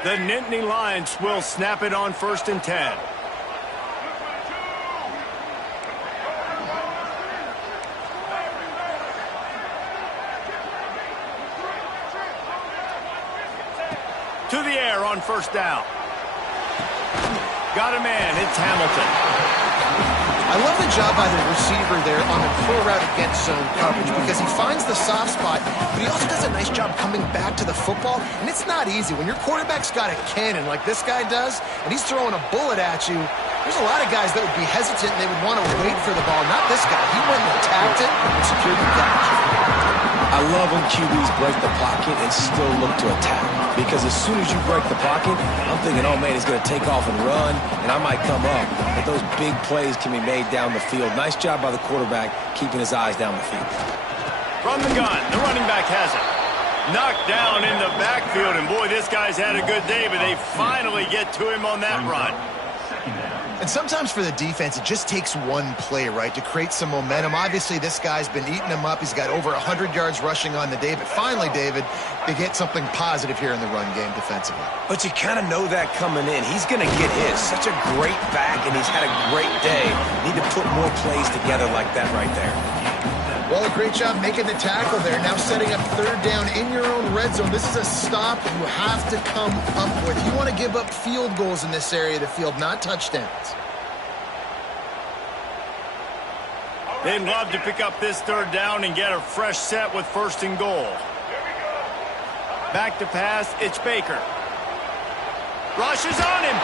The Nittany Lions will snap it on 1st and 10. To the air on 1st down. Got a man. It's Hamilton. I love the job by the receiver there on the pull route against zone coverage because he finds the soft spot, but he also does a nice job coming back to the football, and it's not easy. When your quarterback's got a cannon like this guy does, and he's throwing a bullet at you, there's a lot of guys that would be hesitant and they would want to wait for the ball. Not this guy. He went and attacked it and secured the catch. I love when QBs break the pocket and still look to attack. Because as soon as you break the pocket, I'm thinking, oh, man, he's going to take off and run, and I might come up. But those big plays can be made down the field. Nice job by the quarterback keeping his eyes down the field. From the gun, the running back has it. Knocked down in the backfield, and boy, this guy's had a good day, but they finally get to him on that run. And sometimes for the defense, it just takes one play, right, to create some momentum. Obviously, this guy's been eating him up. He's got over 100 yards rushing on the day. But finally, David, they get something positive here in the run game defensively. But you kind of know that coming in. He's going to get his. Such a great back, and he's had a great day. Need to put more plays together like that right there. Well, a great job making the tackle there. Now setting up 3rd down in your own red zone. This is a stop you have to come up with. You want to give up field goals in this area of the field, not touchdowns. They'd love to pick up this 3rd down and get a fresh set with 1st and goal. Back to pass, it's Baker. Rushes on him.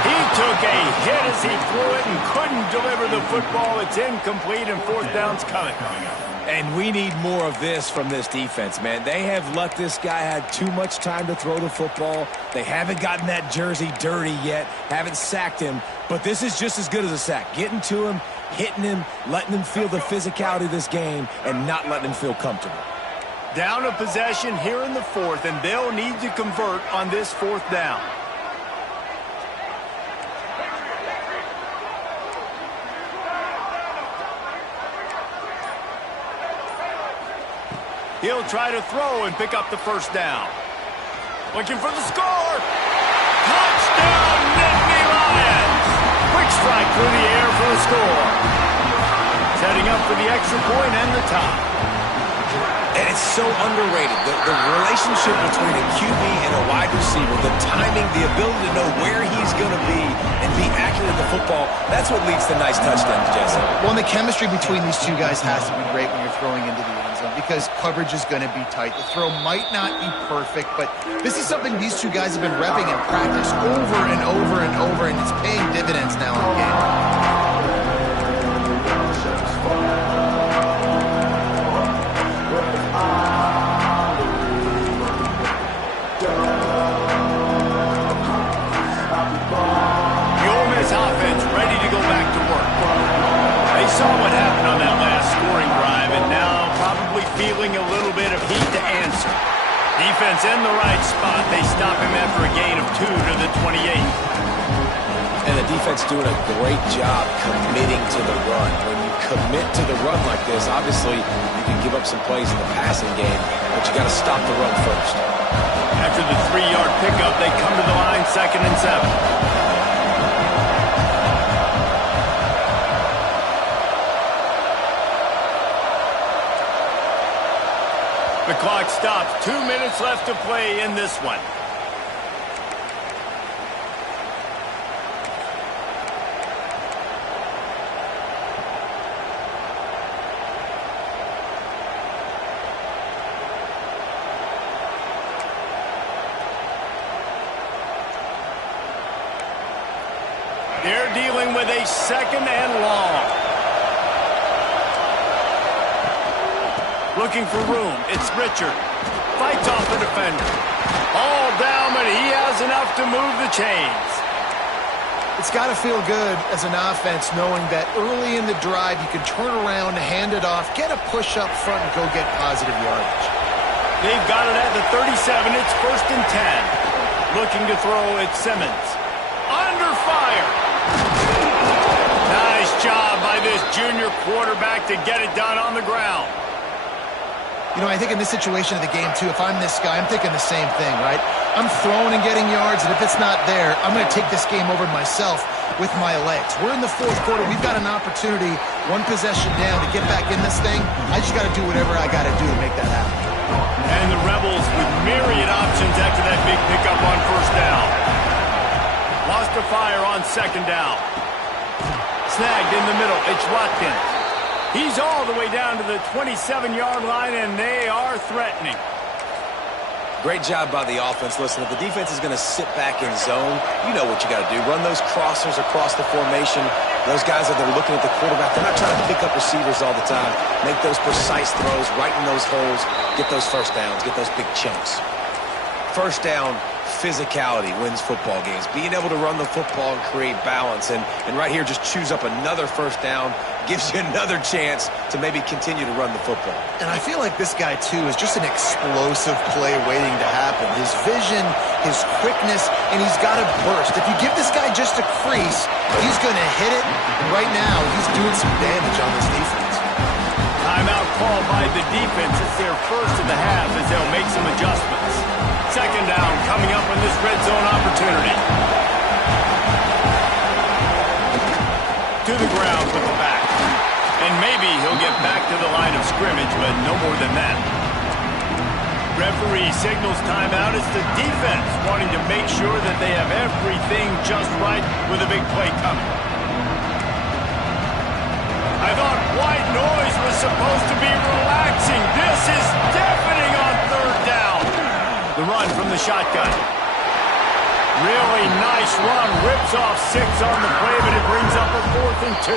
He took a hit as he threw it and couldn't deliver the football. It's incomplete, and 4th down's coming. And we need more of this from this defense, man. They have let this guy have too much time to throw the football. They haven't gotten that jersey dirty yet, haven't sacked him. But this is just as good as a sack. Getting to him, hitting him, letting him feel the physicality of this game, and not letting him feel comfortable. Down a possession here in the 4th, and they'll need to convert on this 4th down. He'll try to throw and pick up the 1st down. Looking for the score. Touchdown, Nittany Lions. Quick strike through the air for the score. Setting up for the extra point and the tie. And it's so underrated. The relationship between a QB and a wide receiver, the timing, the ability to know where he's going to be and be accurate at the football, that's what leads to nice touchdowns, Jesse. Well, and the chemistry between these two guys has to be great when you're throwing into the end zone. because coverage is going to be tight. The throw might not be perfect, but this is something these two guys have been repping in practice over and over and over, and it's paying dividends now in the game. Offense ready to go back to work. They saw what happened on that last scoring drive, and now probably feeling a little bit of heat to answer. Defense in the right spot. They stop him after a gain of 2 to the 28. And the defense doing a great job committing to the run. When you commit to the run like this, obviously you can give up some plays in the passing game, but you got to stop the run first. After the 3-yard pickup, they come to the line, 2nd and 7. The clock stops. 2 minutes left to play in this one. They're dealing with a 2nd and long. Looking for room. It's Richard. Fights off the defender. All down, but he has enough to move the chains. It's got to feel good as an offense knowing that early in the drive you can turn around, hand it off, get a push up front, and go get positive yardage. They've got it at the 37. It's 1st and 10. Looking to throw at Simmons. Under fire. Nice job by this junior quarterback to get it done on the ground. You know, I think in this situation of the game, too, if I'm this guy, I'm thinking the same thing, right? I'm throwing and getting yards, and if it's not there, I'm going to take this game over myself with my legs. We're in the 4th quarter. We've got an opportunity, 1 possession down, to get back in this thing. I just got to do whatever I got to do to make that happen. And the Rebels with myriad options after that big pickup on 1st down. Lost to fire on 2nd down. Snagged in the middle. It's Watkins. He's all the way down to the 27-yard line, and they are threatening. Great job by the offense. Listen, if the defense is going to sit back in zone, you know what you got to do. Run those crossers across the formation. Those guys that they're looking at the quarterback, they're not trying to pick up receivers all the time. Make those precise throws, right in those holes, get those 1st downs, get those big chunks. 1st down, physicality wins football games. Being able to run the football and create balance. And right here, just choose up another 1st down. Gives you another chance to maybe continue to run the football. And I feel like this guy, too, is just an explosive play waiting to happen. His vision, his quickness, and he's got to burst. If you give this guy just a crease, he's going to hit it. Right now, he's doing some damage on this defense. Timeout called by the defense. It's their 1st of the half as they'll make some adjustments. 2nd down coming up on this red zone opportunity. To the ground with the back. And maybe he'll get back to the line of scrimmage, but no more than that. Referee signals timeout. It's the defense wanting to make sure that they have everything just right with a big play coming. I thought white noise was supposed to be relaxing. This is deafening on 3rd down. The run from the shotgun. Really nice run. Rips off 6 on the play, but it brings up a 4th and 2.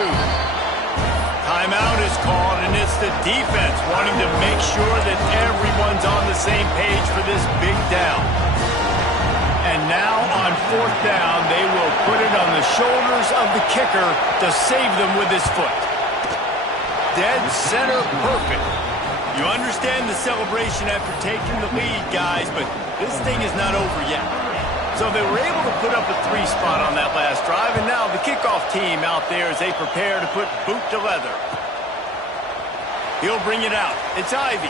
Timeout is called, and it's the defense wanting to make sure that everyone's on the same page for this big down. And now on 4th down, they will put it on the shoulders of the kicker to save them with his foot. Dead center perfect. You understand the celebration after taking the lead, guys, but this thing is not over yet. So they were able to put up a 3 spot on that last drive, and now the kickoff team out there as they prepare to put boot to leather. He'll bring it out. It's Ivy.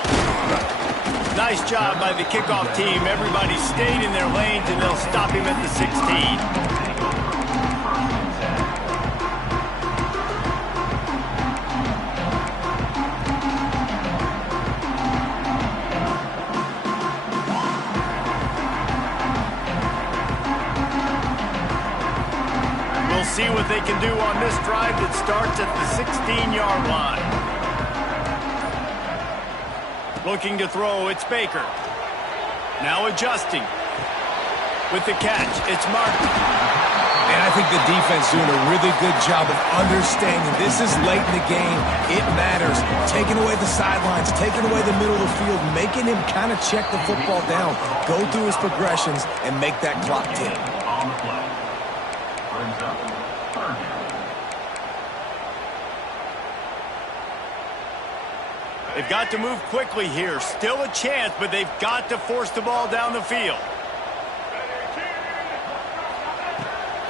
Nice job by the kickoff team. Everybody stayed in their lanes, and they'll stop him at the 16. See what they can do on this drive that starts at the 16-yard line. Looking to throw, it's Baker. Now adjusting. With the catch, it's Martin. And I think the defense doing a really good job of understanding this is late in the game. It matters. Taking away the sidelines, taking away the middle of the field, making him kind of check the football down, go through his progressions, and make that clock tick. They've got to move quickly here. Still a chance, but they've got to force the ball down the field.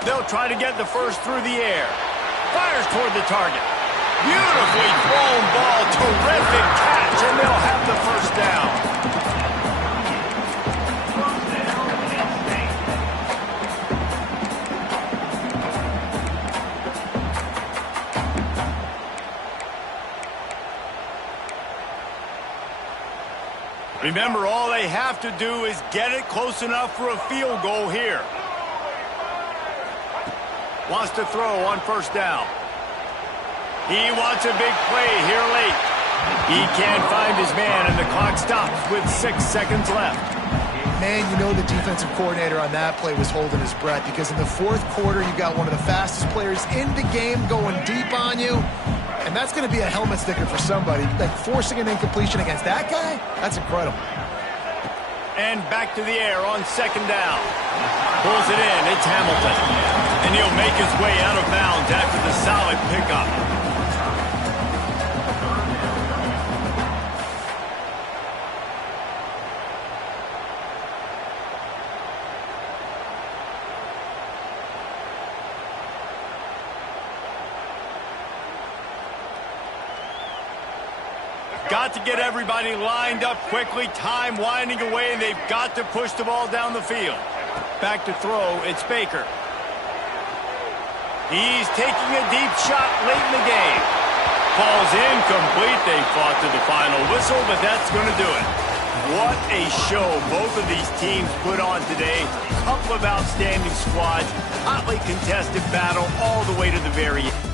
They'll try to get the first through the air. Fires toward the target. Beautifully thrown ball. Terrific catch, and they'll have the first down. Remember, all they have to do is get it close enough for a field goal here. Wants to throw on first down. He wants a big play here late. He can't find his man, and the clock stops with 6 seconds left. Man, you know the defensive coordinator on that play was holding his breath, because in the fourth quarter, you got one of the fastest players in the game going deep on you. And that's going to be a helmet sticker for somebody. Like, forcing an incompletion against that guy, that's incredible. And back to the air on second down. Pulls it in, it's Hamilton. And he'll make his way out of bounds after the solid pickup. Got to get everybody lined up quickly. Time winding away, and they've got to push the ball down the field. Back to throw, it's Baker. He's taking a deep shot late in the game. Ball's incomplete. They fought to the final whistle, but that's going to do it. What a show both of these teams put on today. Couple of outstanding squads. Hotly contested battle all the way to the very end.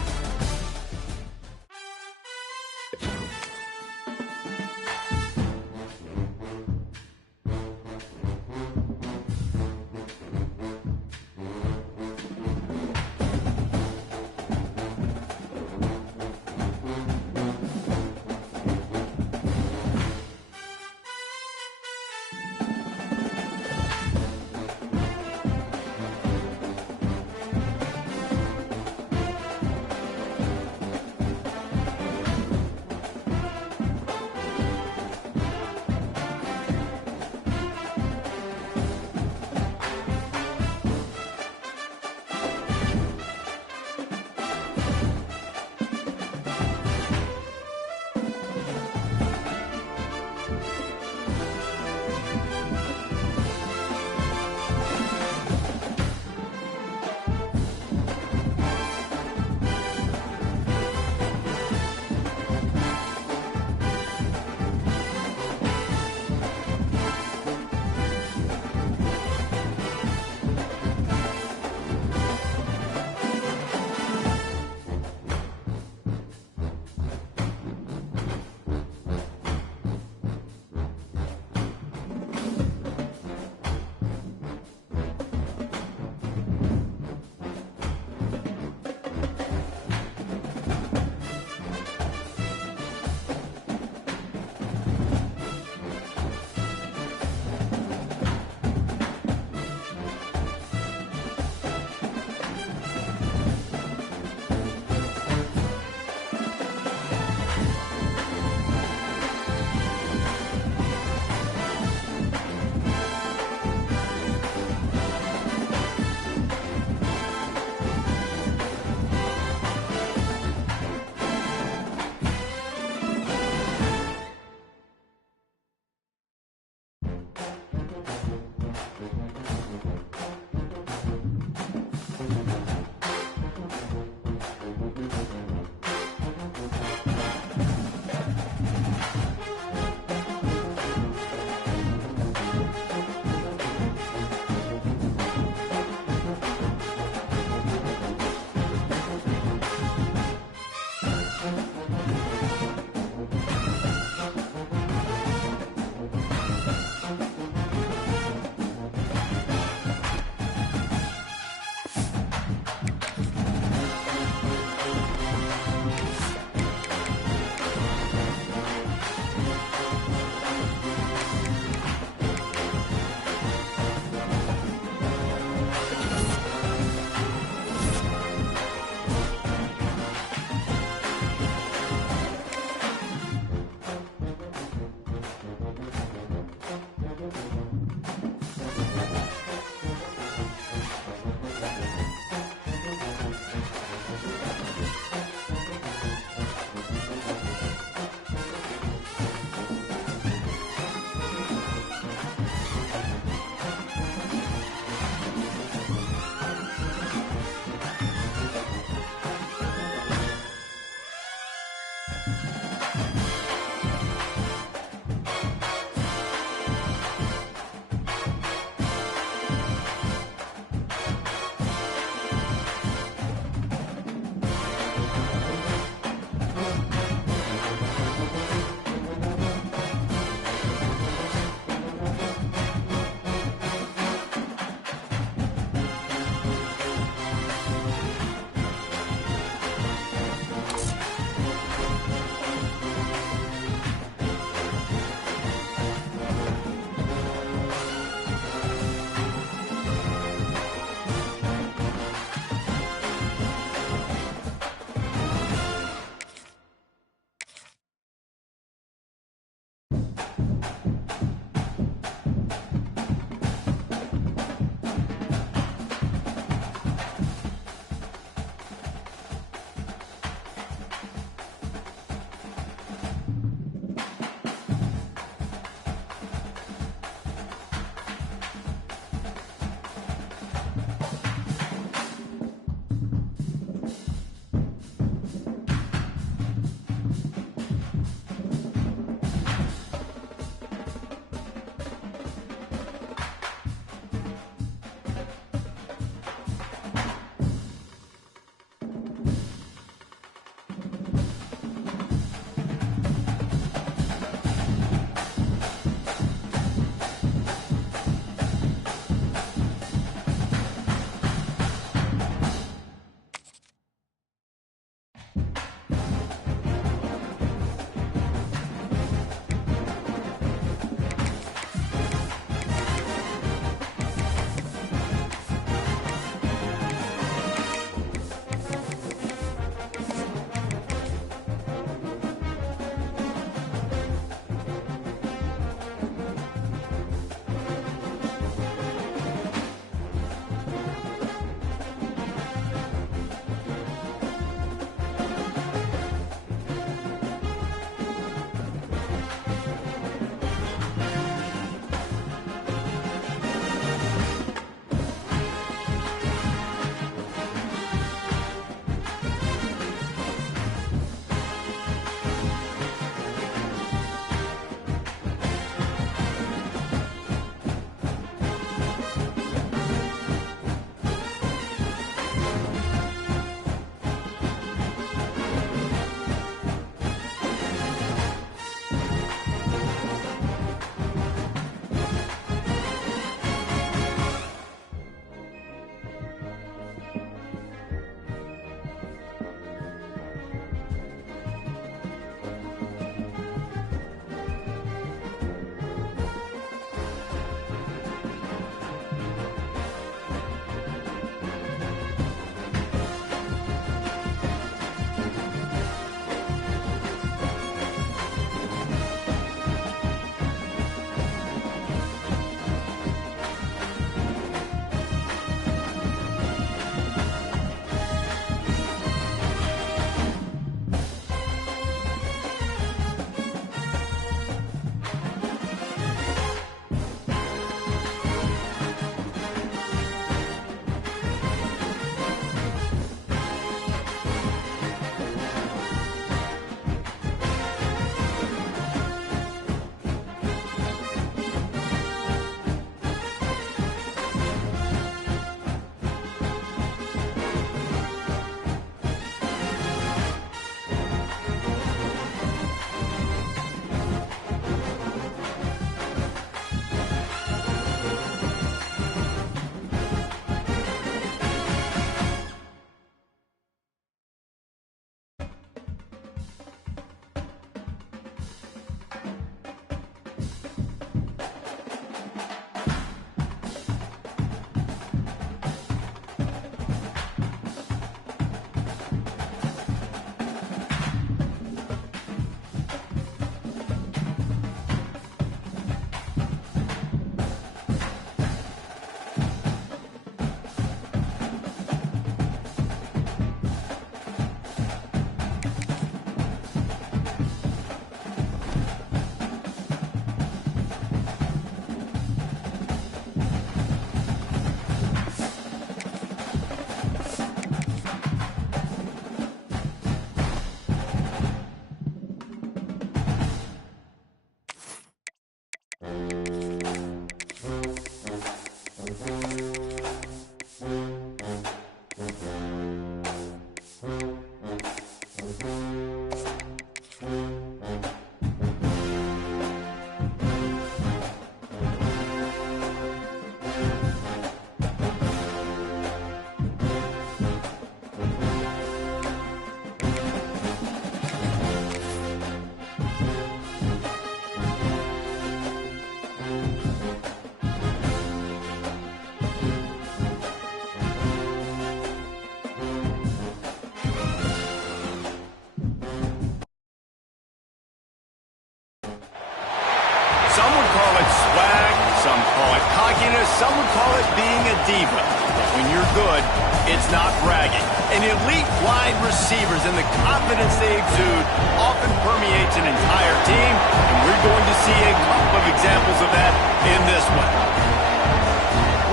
Some would call it swag, some call it cockiness, some would call it being a diva. But when you're good, it's not bragging. And elite wide receivers and the confidence they exude often permeates an entire team, and we're going to see a couple of examples of that in this one.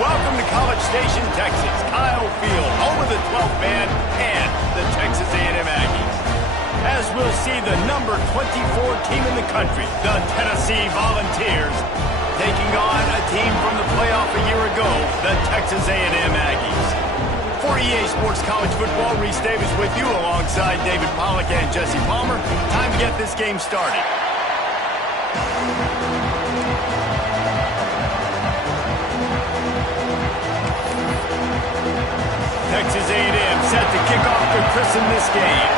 Welcome to College Station, Texas, Kyle Field, home of the 12th man and the Texas A&M Aggies. As we'll see the number 24 team in the country, the Tennessee Volunteers, taking on a team from the playoff a year ago, the Texas A&M Aggies. For EA Sports College Football, Reese Davis with you alongside David Pollack and Jesse Palmer. Time to get this game started. Texas A&M set to kick off to christen this game.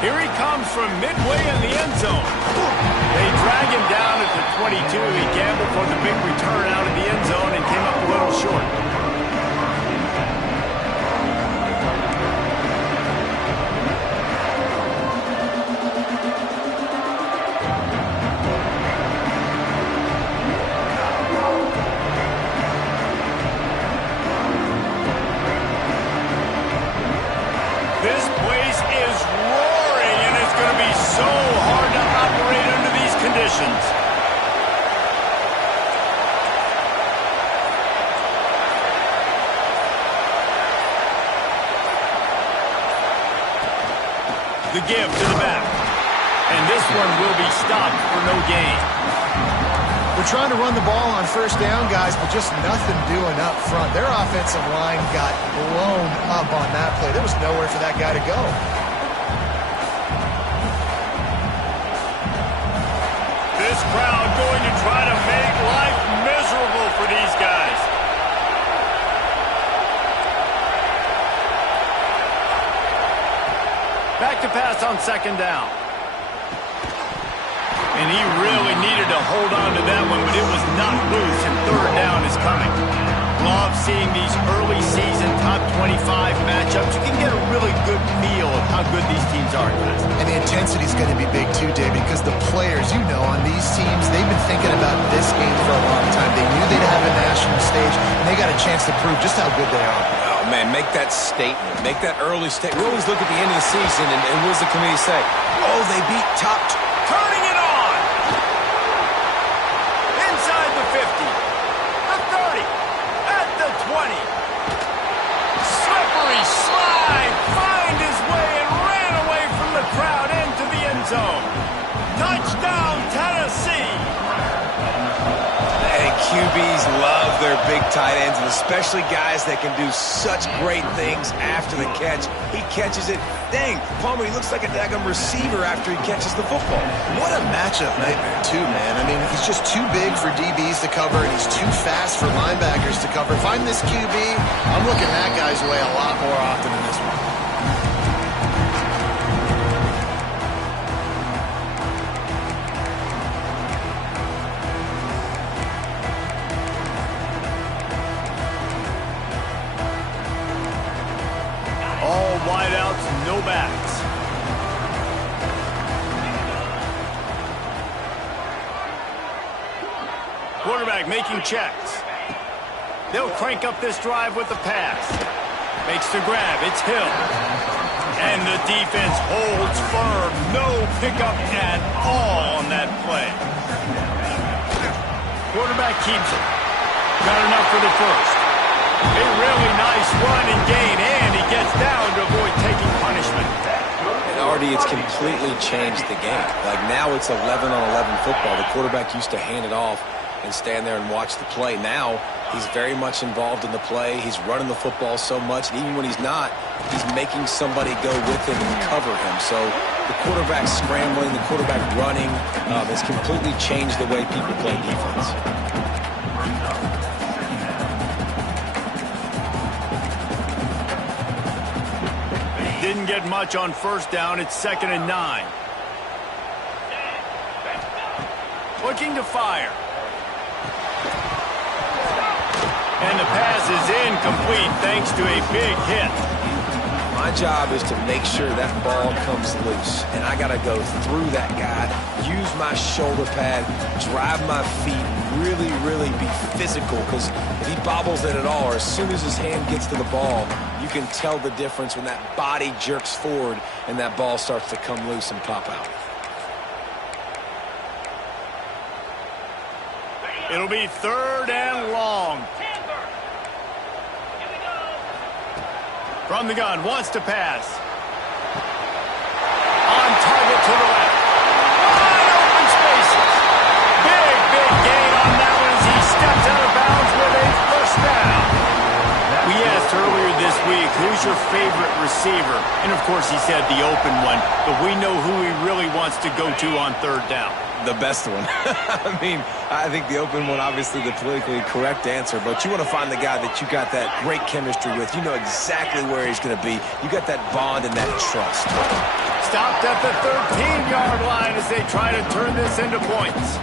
Here he comes from midway in the end zone. They drag him down at the 22. He gambled for the big return out of the end zone and came up a little short. This place is roaring, and it's going to be so hard to operate under these conditions. The give to the back. And this one will be stopped for no gain. They're trying to run the ball on first down, guys, but just nothing doing up front. Their offensive line got blown up on that play. There was nowhere for that guy to go. This crowd going to try to make life miserable for these guys. Back to pass on second down. And he really needed to hold on to that one, but it was not loose, and third down is coming. Love seeing these early season top 25 matchups. You can get a really good feel of how good these teams are, guys. And the intensity is going to be big too, David, because the players, you know, on these teams, they've been thinking about this game for a long time. They knew they'd have a national stage, and they got a chance to prove just how good they are. Oh, man, make that statement. Make that early statement. We always look at the end of the season, and what does the committee say? Oh, they beat top... Turning it on! Inside the 50. The 30. At the 20. Slippery slide. Find his way and ran away from the crowd into the end zone. Touchdown, Tennessee! Hey, QBs love their big tight ends, and especially guys that can do such great things after the catch. He catches it. Dang, Palmer, he looks like a daggum receiver after he catches the football. What a matchup nightmare, too, man. I mean, he's just too big for DBs to cover, and he's too fast for linebackers to cover. If I'm this QB, I'm looking that guy's way a lot more often than this one. All wideouts, no backs. Quarterback making checks. They'll crank up this drive with the pass. Makes the grab. It's Hill. And the defense holds firm. No pickup at all on that play. Quarterback keeps it. Got enough for the first. A really nice run and gain, and he gets down to avoid taking punishment. And already it's completely changed the game. Like now it's 11-on-11 football. The quarterback used to hand it off and stand there and watch the play. Now he's very much involved in the play. He's running the football so much, and even when he's not, he's making somebody go with him and cover him. So the quarterback scrambling, the quarterback running has completely changed the way people play defense. Didn't get much on first down. It's 2nd and 9. Looking to fire. And the pass is incomplete thanks to a big hit. My job is to make sure that ball comes loose, and I got to go through that guy, use my shoulder pad, drive my feet, really, really be physical, because if he bobbles it at all, or as soon as his hand gets to the ball, you can tell the difference when that body jerks forward and that ball starts to come loose and pop out. It'll be 3rd and long. From the gun, wants to pass. On target to the left. Wide open spaces. Big gain on that one as he steps out of bounds with a first down. We asked earlier this week, who's your favorite receiver? And of course he said the open one, but we know who he really wants to go to on 3rd down. The best one. I mean, I think the open one, obviously the politically correct answer, but you want to find the guy that you got that great chemistry with. You know exactly where he's going to be. You got that bond and that trust. Stopped at the 13-yard line as they try to turn this into points.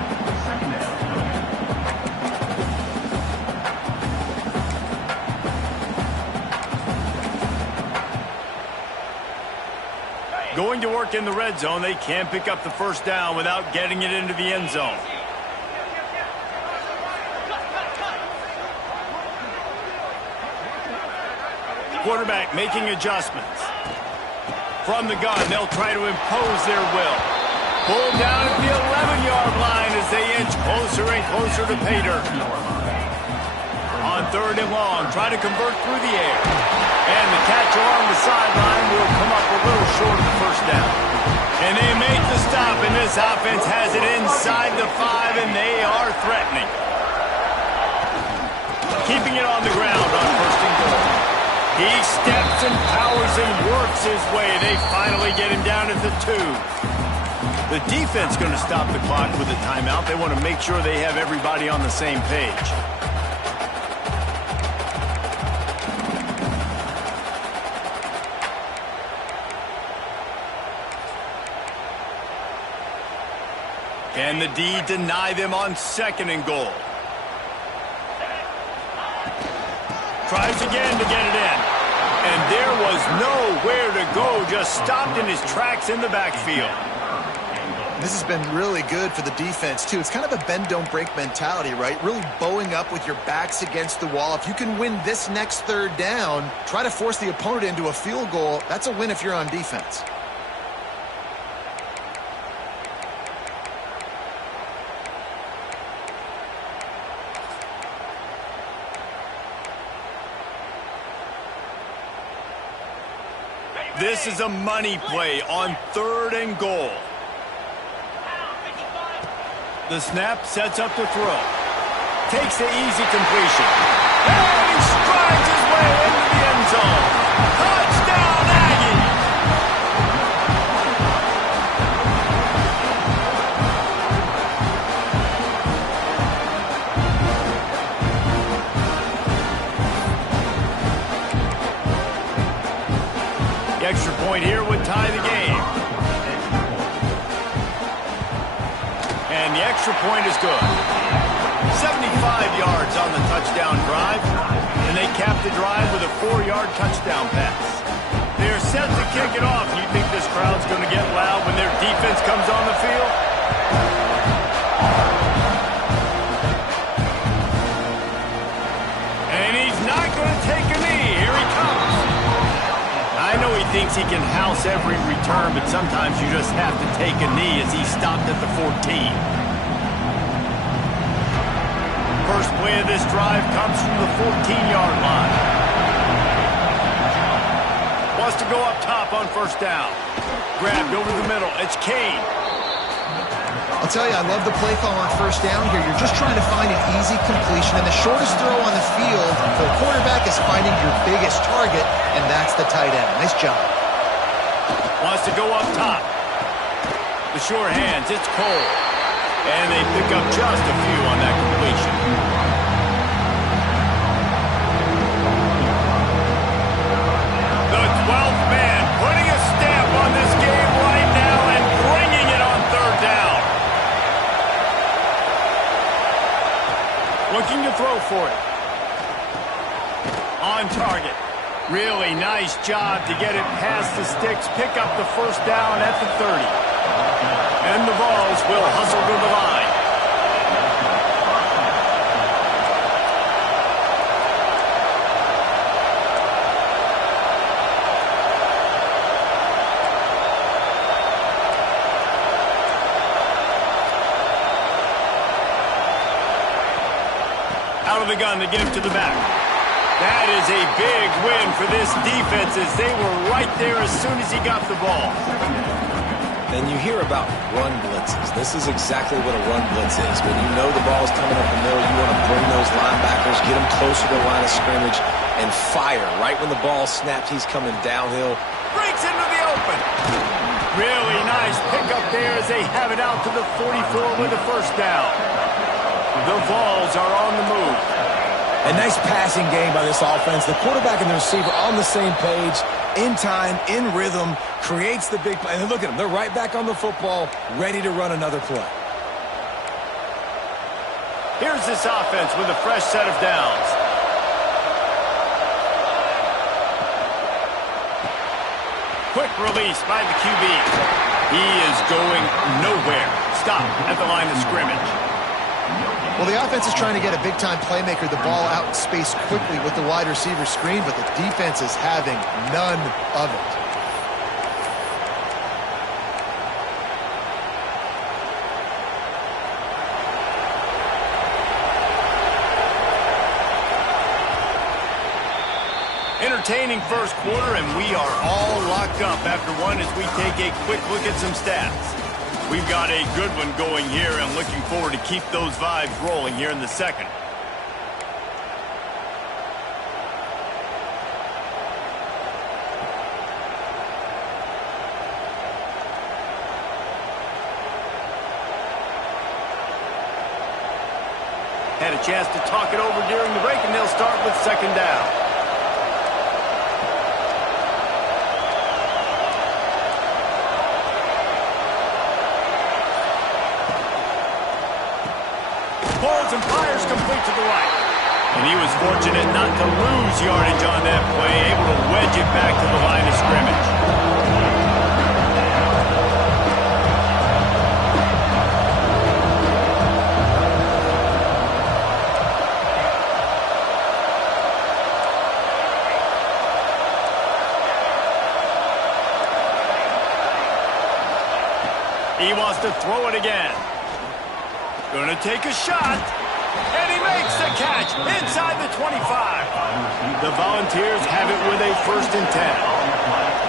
Going to work in the red zone, they can't pick up the first down without getting it into the end zone. Quarterback making adjustments. From the gun, they'll try to impose their will. Pulled down at the 11-yard line as they inch closer and closer to pay dirt. On 3rd and long, try to convert through the air. And the catch along the sideline will come up a little short of the first down. And they make the stop, and this offense has it inside the 5, and they are threatening. Keeping it on the ground on 1st and goal. He steps and powers and works his way. They finally get him down at the 2. The defense going to stop the clock with a timeout. They want to make sure they have everybody on the same page. Can the D deny them on 2nd and goal? Tries again to get it in. And there was nowhere to go. Just stopped in his tracks in the backfield. This has been really good for the defense, too. It's kind of a bend-don't-break mentality, right? Really bowing up with your backs against the wall. If you can win this next 3rd down, try to force the opponent into a field goal. That's a win if you're on defense. This is a money play on 3rd and goal. The snap sets up the throw. Takes the easy completion. And he strides his way into the end zone. Touchdown, Aggie! The extra point here would tie the game. And the extra point is good. 75 yards on the touchdown drive. And they cap the drive with a 4-yard touchdown pass. They're set to kick it off. You think this crowd's going to get loud when their defense comes on the field? And he's not going to take a knee. Here he comes. I know he thinks he can house every return, but sometimes you just have to take a knee as he stopped at the 14. First play of this drive comes from the 14-yard line. Wants to go up top on 1st down. Grabbed over the middle. It's Kane. I'll tell you, I love the play call on 1st down here. You're just trying to find an easy completion, and the shortest throw on the field for a quarterback is finding your biggest target, and that's the tight end. Nice job. Wants to go up top. The sure hands, it's Cole. And they pick up just a few on that completion. The 12th man putting a stamp on this game right now and bringing it on 3rd down. Looking to throw for it. On target. Really nice job to get it past the sticks, pick up the first down at the 30. And the Vols will hustle to the line. Out of the gun to give to the back. That is a big win for this defense as they were right there as soon as he got the ball. And you hear about run blitzes. This is exactly what a run blitz is. When you know the ball's coming up the middle, you want to bring those linebackers, get them closer to the line of scrimmage, and fire. Right when the ball snaps, he's coming downhill. Breaks into the open. Really nice pickup there as they have it out to the 44 with the first down. The Vols are on the move. A nice passing game by this offense. The quarterback and the receiver on the same page, in time, in rhythm, creates the big play. And look at them. They're right back on the football, ready to run another play. Here's this offense with a fresh set of downs. Quick release by the QB. He is going nowhere. Stop at the line of scrimmage. Well, the offense is trying to get a big-time playmaker the ball out in space quickly with the wide receiver screen, but the defense is having none of it. Entertaining first quarter, and we are all locked up after one as we take a quick look at some stats. We've got a good one going here, and looking forward to keep those vibes rolling here in the second. Had a chance to talk it over during the break, and they'll start with second down. Pulls and fires complete to the right. And he was fortunate not to lose yardage on that play, able to wedge it back to the line of scrimmage. He wants to throw it again. Going to take a shot, and he makes the catch inside the 25. The Volunteers have it with a 1st and 10.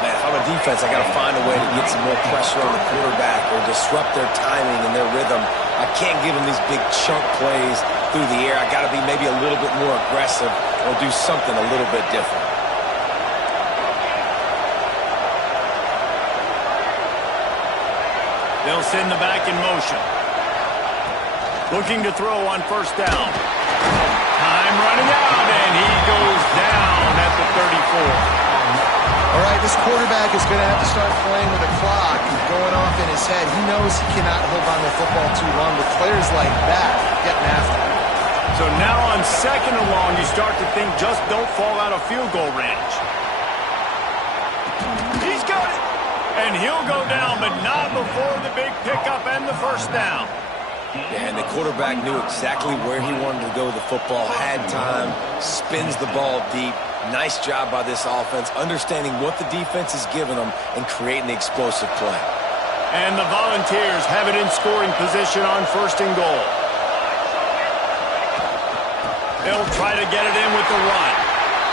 Man, if I'm a defense, I got to find a way to get some more pressure on the quarterback or disrupt their timing and their rhythm. I can't give them these big chunk plays through the air. I got to be maybe a little bit more aggressive or do something a little bit different. They'll send the back in motion. Looking to throw on first down. Time running out, and he goes down at the 34. All right, this quarterback is going to have to start playing with a clock going off in his head. He knows he cannot hold on to the football too long with players like that getting after him. So now on second and long, you start to think just don't fall out of field goal range. He's got it. And he'll go down, but not before the big pickup and the first down. Yeah, and the quarterback knew exactly where he wanted to go with the football, had time, spins the ball deep. Nice job by this offense, understanding what the defense is giving them and creating the explosive play. And the Volunteers have it in scoring position on 1st and goal. They'll try to get it in with the run.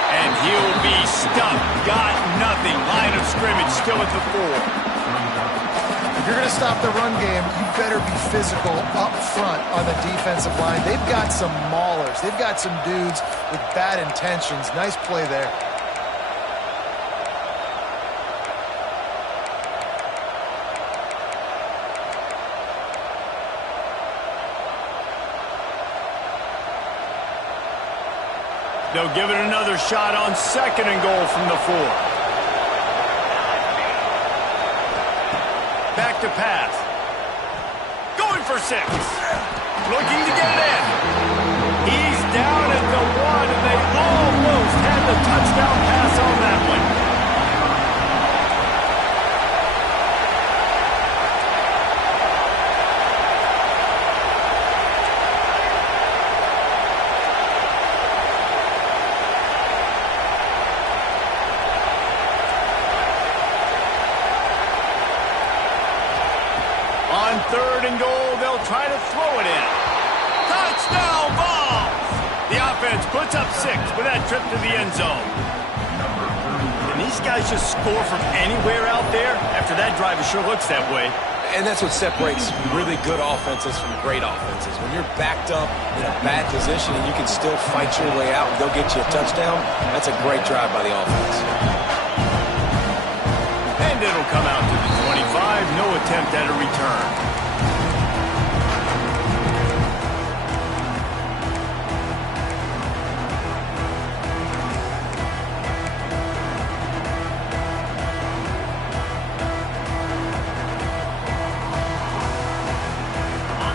And he'll be stumped. Got nothing. Line of scrimmage still at the 4. If you're going to stop the run game, you better be physical up front on the defensive line. They've got some maulers. They've got some dudes with bad intentions. Nice play there. They'll give it another shot on 2nd and goal from the 4. Back to pass. Going for 6. Looking to get it in. He's down at the 1, and they almost have the touchdown pass on that one. On 3rd and goal, they'll try to throw it in. Touchdown ball! The offense puts up 6 with that trip to the end zone. Can these guys just score from anywhere out there? After that drive, it sure looks that way. And that's what separates really good offenses from great offenses. When you're backed up in a bad position and you can still fight your way out and they'll get you a touchdown, that's a great drive by the offense. And it'll come out to the 25. No attempt at a return.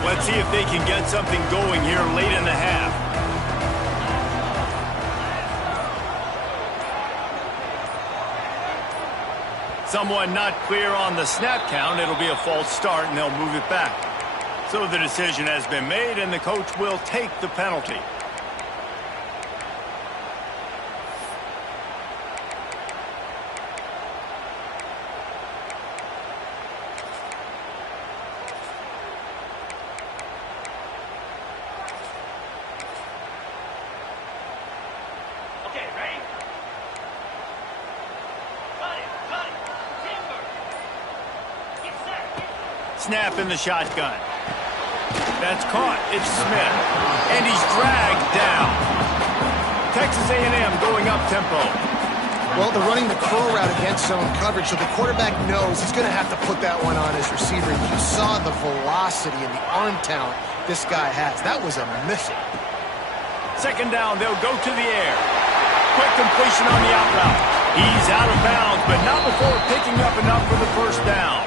Let's see if they can get something going here late in the half. Someone not clear on the snap count. It'll be a false start, and they'll move it back. So the decision has been made, and the coach will take the penalty. Snap in the shotgun. That's caught. It's Smith. And he's dragged down. Texas A&M going up tempo. Well, they're running the curl route against zone coverage, so the quarterback knows he's going to have to put that one on his receiver. You saw the velocity and the arm talent this guy has. That was a missile. 2nd down, they'll go to the air. Quick completion on the out route. He's out of bounds, but not before picking up enough for the 1st down.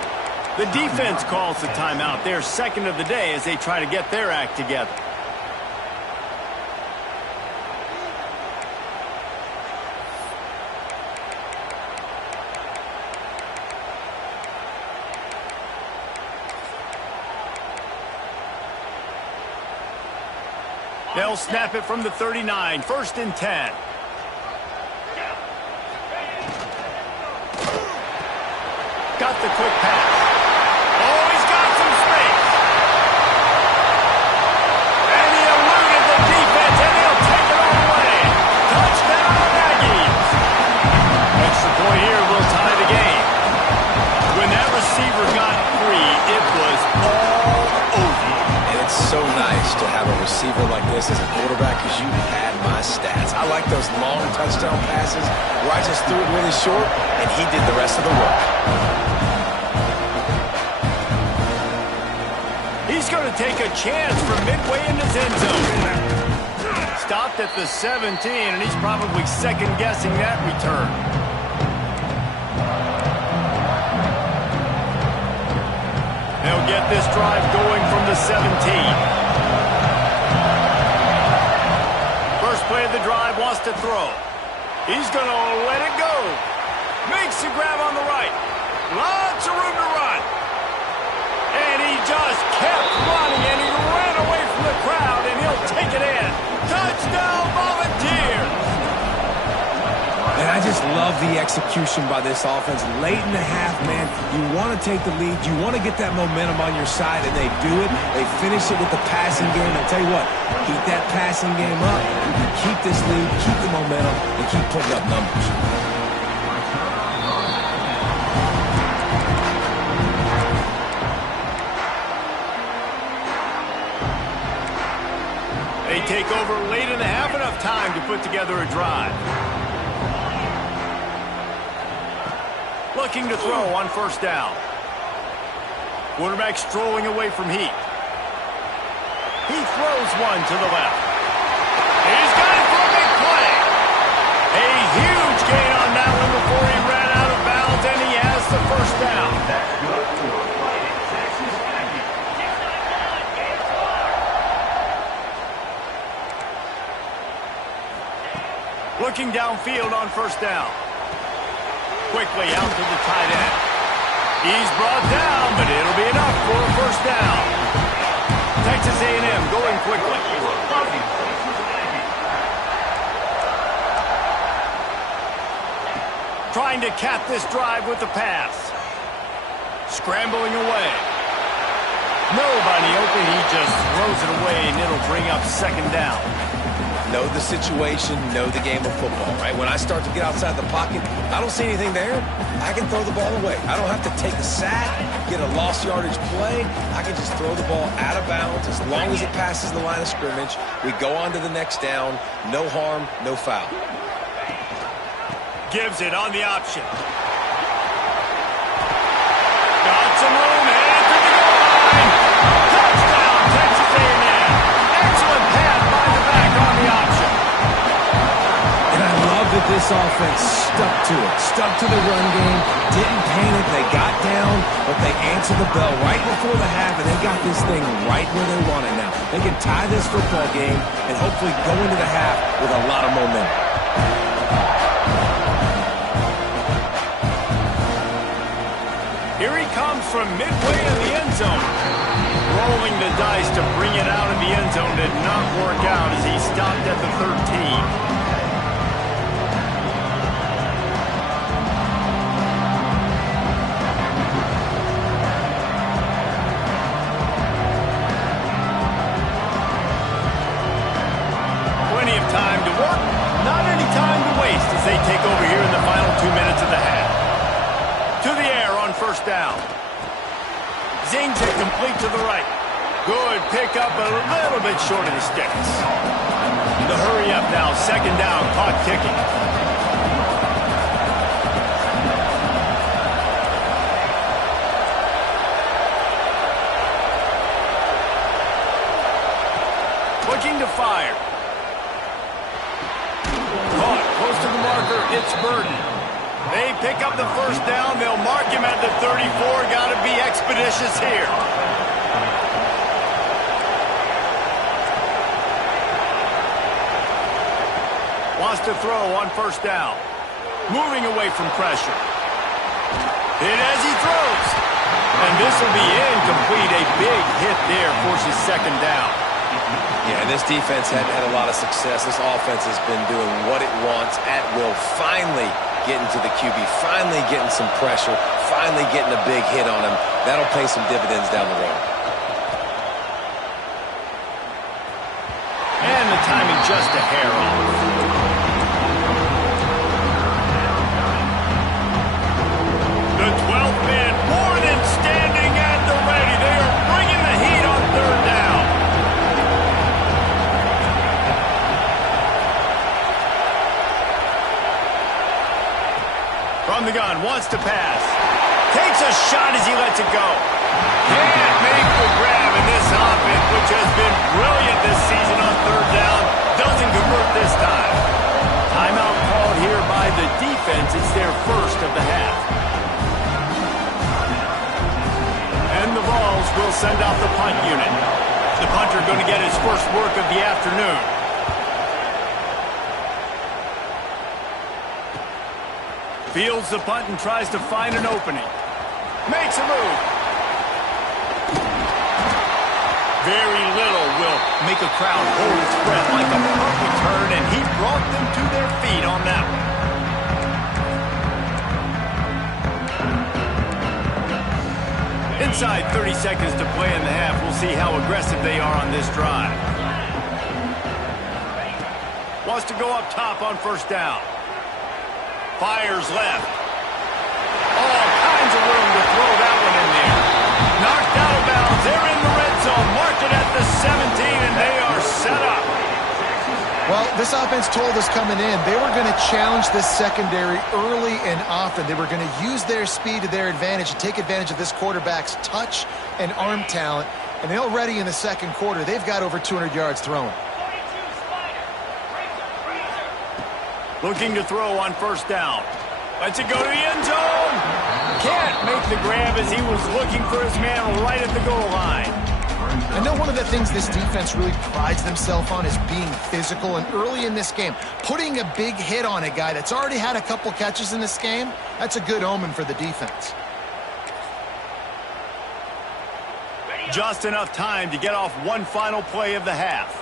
The defense calls the timeout. Their 2nd of the day as they try to get their act together. They'll snap it from the 39. 1st and 10. Got the quick pass. Oh, he's got some space. And he eluded the defense, and he'll take it all away. Touchdown, Aggies. Extra point here will tie the game. When that receiver got free, it was all over. And it's so nice to have a receiver like this as a quarterback because you had my stats. I like those long touchdown passes where I just threw it really short, and he did the rest of the work. He's going to take a chance from midway in his end zone. Stopped at the 17, and he's probably second-guessing that return. They'll get this drive going from the 17. First play of the drive, wants to throw. He's going to let it go. Makes the grab on the right. Lots of room to run. And he just kept running, and he ran away from the crowd, and he'll take it in. Touchdown, Volunteers! And I just love the execution by this offense. Late in the half, man, you want to take the lead. You want to get that momentum on your side, and they do it. They finish it with the passing game. I'll tell you what, keep that passing game up. You can keep this lead, keep the momentum, and keep putting up numbers. They take over late in the half, enough time to put together a drive. Looking to throw on 1st down. Quarterback strolling away from Heat. He throws one to the left. He's got it for a big play. A huge gain on that one before he ran out of bounds, and he has the 1st down. Looking downfield on first down. Quickly out to the tight end. He's brought down, but it'll be enough for a first down. Texas A&M going quickly. Trying to cap this drive with the pass. Scrambling away. Nobody open. He just throws it away, and it'll bring up second down. Know the situation, know the game of football, right? When I start to get outside the pocket, I don't see anything there. I can throw the ball away. I don't have to take a sack, get a lost yardage play. I can just throw the ball out of bounds as long as it passes the line of scrimmage. We go on to the next down. No harm, no foul. Gives it on the option. Got some room, and to the goal line. Touchdown, Texas A&M. Excellent pass by the back on the option. And I love that this offense stuck to it. Stuck to the run game. Didn't panic. They got down, but they answered the bell right before the half, and they got this thing right where they want it now. They can tie this football game and hopefully go into the half with a lot of momentum. Here he comes from midway in the end zone. Rolling the dice to bring it out of the end zone did not work out as he stopped at the 13. Plenty of time to work, not any time to waste as they take over here in the final 2 minutes of the half. To the air on first down. Zings it complete to the right. Good pickup, a little bit short of the sticks. The hurry up now, second down, clock ticking. Looking to fire. Caught close to the marker, it's Burden. They pick up the first down. They'll mark him at the 34. Got to be expeditious here. Wants to throw on first down. Moving away from pressure. Hit as he throws. And this will be incomplete. A big hit there forces second down. Yeah, this defense had a lot of success. This offense has been doing what it wants at will. Finally getting to the QB, finally getting some pressure, finally getting a big hit on him. That'll pay some dividends down the road. And the timing just a hair off. The 12th man more than standing at the ready. They are bringing the heat on third down. From the gun, wants to pass. Takes a shot as he lets it go. Can't make the grab in this offense, which has been brilliant this season on third down. Doesn't convert this time. Timeout called here by the defense. It's their first of the half. And the Vols will send out the punt unit. The punter going to get his first work of the afternoon. Fields the punt and tries to find an opening. Makes a move. Very little will make a crowd hold its breath like a punt return, and he brought them to their feet on that one. Inside 30 seconds to play in the half. We'll see how aggressive they are on this drive. Wants to go up top on first down. Fires left. All kinds of room to throw that one in there. Knocked out of bounds. They're in the red zone. Marked it at the 17, and they are set up. Well, this offense told us coming in they were going to challenge this secondary early and often. They were going to use their speed to their advantage and take advantage of this quarterback's touch and arm talent. And they're already in the second quarter. They've got over 200 yards thrown. Looking to throw on first down. Lets it go to the end zone. Can't make the grab as he was looking for his man right at the goal line. I know one of the things this defense really prides themselves on is being physical, and early in this game, putting a big hit on a guy that's already had a couple catches in this game, that's a good omen for the defense. Just enough time to get off one final play of the half.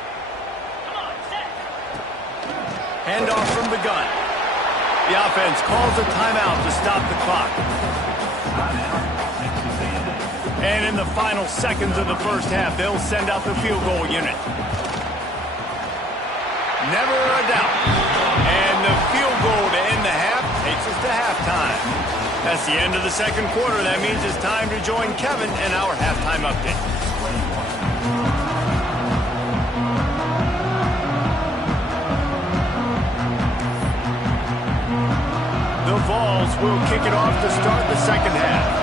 Handoff from the gun. The offense calls a timeout to stop the clock. And in the final seconds of the first half, they'll send out the field goal unit. Never a doubt. And the field goal to end the half takes us to halftime. That's the end of the second quarter. That means it's time to join Kevin in our halftime update. The Vols will kick it off to start the second half.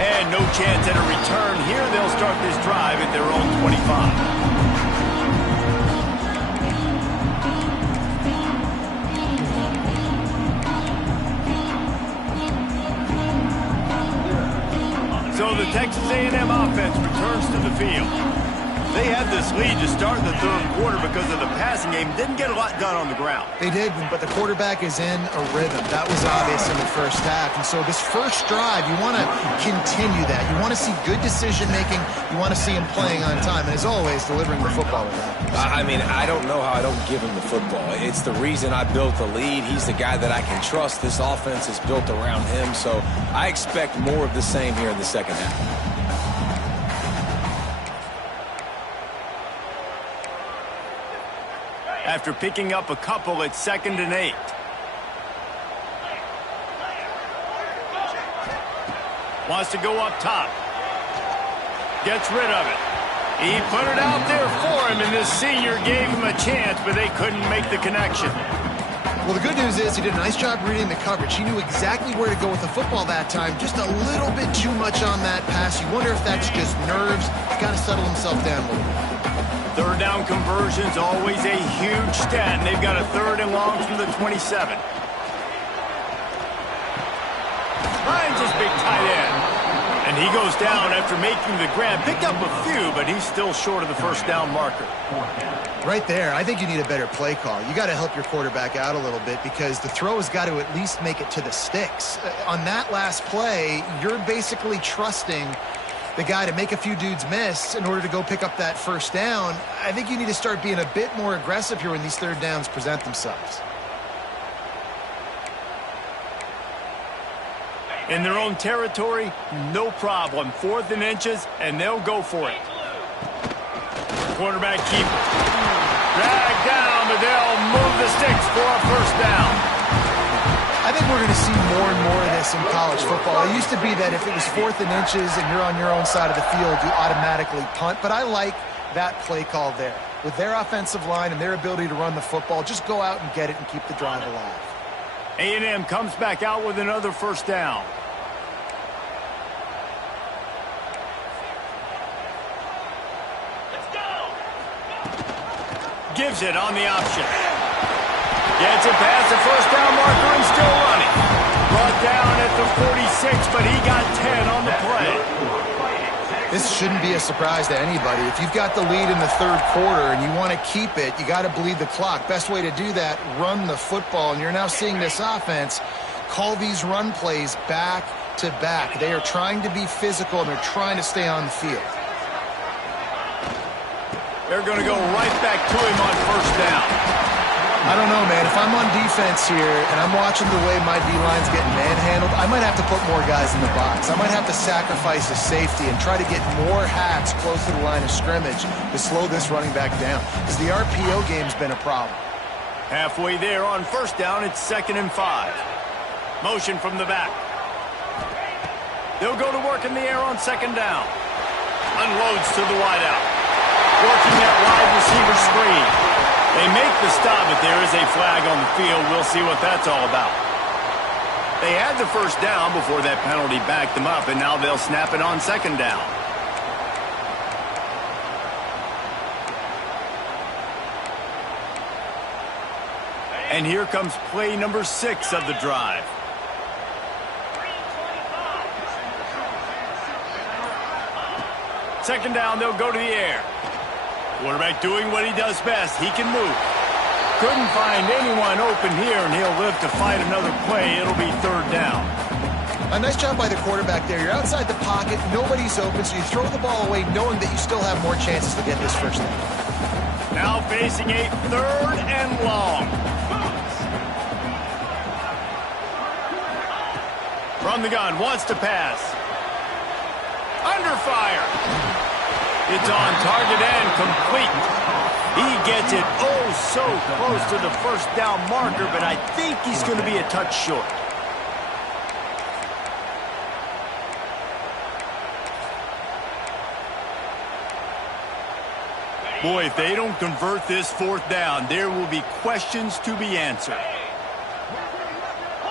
And no chance at a return here. They'll start this drive at their own 25. So the Texas A&M offense returns to the field. They had this lead to start the third quarter because of the passing game. Didn't get a lot done on the ground. They did, but the quarterback is in a rhythm. That was obvious in the first half. And so this first drive, you want to continue that. You want to see good decision-making. You want to see him playing on time. And as always, delivering the football with that. I mean, I don't know how I don't give him the football. It's the reason I built the lead. He's the guy that I can trust. This offense is built around him. So I expect more of the same here in the second half. After picking up a couple at 2nd and 8. Wants to go up top. Gets rid of it. He put it out there for him, and this senior gave him a chance, but they couldn't make the connection. Well, the good news is he did a nice job reading the coverage. He knew exactly where to go with the football that time. Just a little bit too much on that pass. You wonder if that's just nerves. He's got to settle himself down a little bit. Third down conversion's always a huge stat, and they've got a 3rd and long from the 27. Ryan's his big tight end. And he goes down after making the grab. Picked up a few, but he's still short of the first down marker. Right there, I think you need a better play call. You got to help your quarterback out a little bit because the throw has got to at least make it to the sticks. On that last play, you're basically trusting the guy to make a few dudes miss in order to go pick up that first down. I think you need to start being a bit more aggressive here when these third downs present themselves. In their own territory, no problem. 4th and inches, and they'll go for it. Quarterback keeper. Dragged down, but they'll move the sticks for a first down. I think we're going to see more and more of this in college football. It used to be that if it was 4th and inches and you're on your own side of the field, you automatically punt. But I like that play call there. With their offensive line and their ability to run the football, just go out and get it and keep the drive alive. A&M comes back out with another first down. Gives it on the option. Gets it past the first down marker and still running. Brought down at the 46, but he got 10 on the play. This shouldn't be a surprise to anybody. If you've got the lead in the third quarter and you want to keep it, you got to bleed the clock. Best way to do that, run the football. And you're now seeing this offense call these run plays back to back. They are trying to be physical, and they're trying to stay on the field. They're going to go right back to him on first down. I don't know, man. If I'm on defense here and I'm watching the way my D-line's getting manhandled, I might have to put more guys in the box. I might have to sacrifice a safety and try to get more hats close to the line of scrimmage to slow this running back down, because the RPO game's been a problem. Halfway there on first down, it's 2nd and 5. Motion from the back. They'll go to work in the air on 2nd down. Unloads to the wideout. Working that wide receiver screen. They make the stop, but there is a flag on the field. We'll see what that's all about. They had the first down before that penalty backed them up, and now they'll snap it on 2nd down. And here comes play number 6 of the drive. Second down, they'll go to the air. Quarterback doing what he does best. He can move. Couldn't find anyone open here, and he'll live to fight another play. It'll be third down. A nice job by the quarterback there. You're outside the pocket, nobody's open, so you throw the ball away knowing that you still have more chances to get this first down. Now facing a third and long. From the gun, wants to pass. Under fire. It's on target and complete. He gets it oh so close to the first down marker, but I think he's going to be a touch short. Boy, if they don't convert this fourth down, there will be questions to be answered.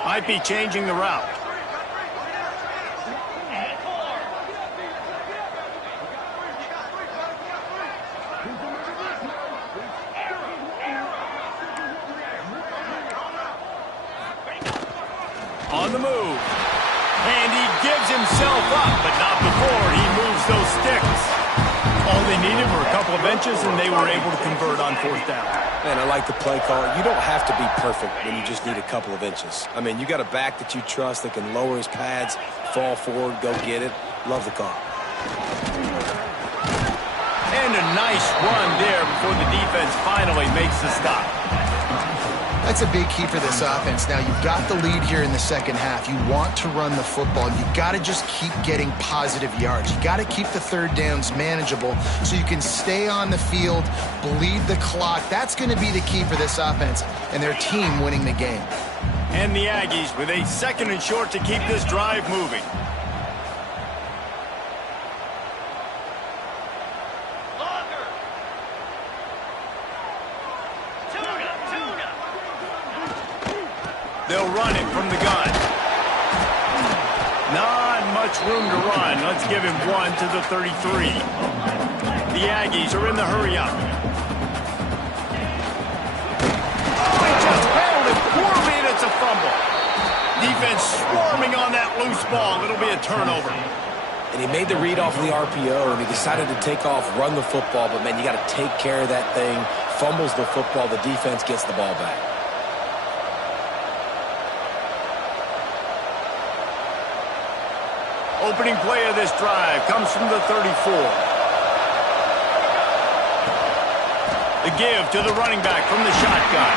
Might be changing the route. On the move. And he gives himself up, but not before he moves those sticks. All they needed were a couple of inches, and they were able to convert on fourth down. Man, I like the play call. You don't have to be perfect when you just need a couple of inches. I mean, you got a back that you trust that can lower his pads, fall forward, go get it. Love the call. And a nice run there before the defense finally makes the stop. That's a big key for this offense. Now, you've got the lead here in the second half. You want to run the football. You've got to just keep getting positive yards. You've got to keep the third downs manageable so you can stay on the field, bleed the clock. That's going to be the key for this offense and their team winning the game. And the Aggies with a second and short to keep this drive moving. They'll run it from the gun. Not much room to run. Let's give him one to the 33. The Aggies are in the hurry-up. Oh, he just handled it poorly, and it's a fumble. Defense swarming on that loose ball. It'll be a turnover. And he made the read off of the RPO, and he decided to take off, run the football. But, man, you got to take care of that thing. Fumbles the football. The defense gets the ball back. Opening play of this drive comes from the 34. The give to the running back from the shotgun.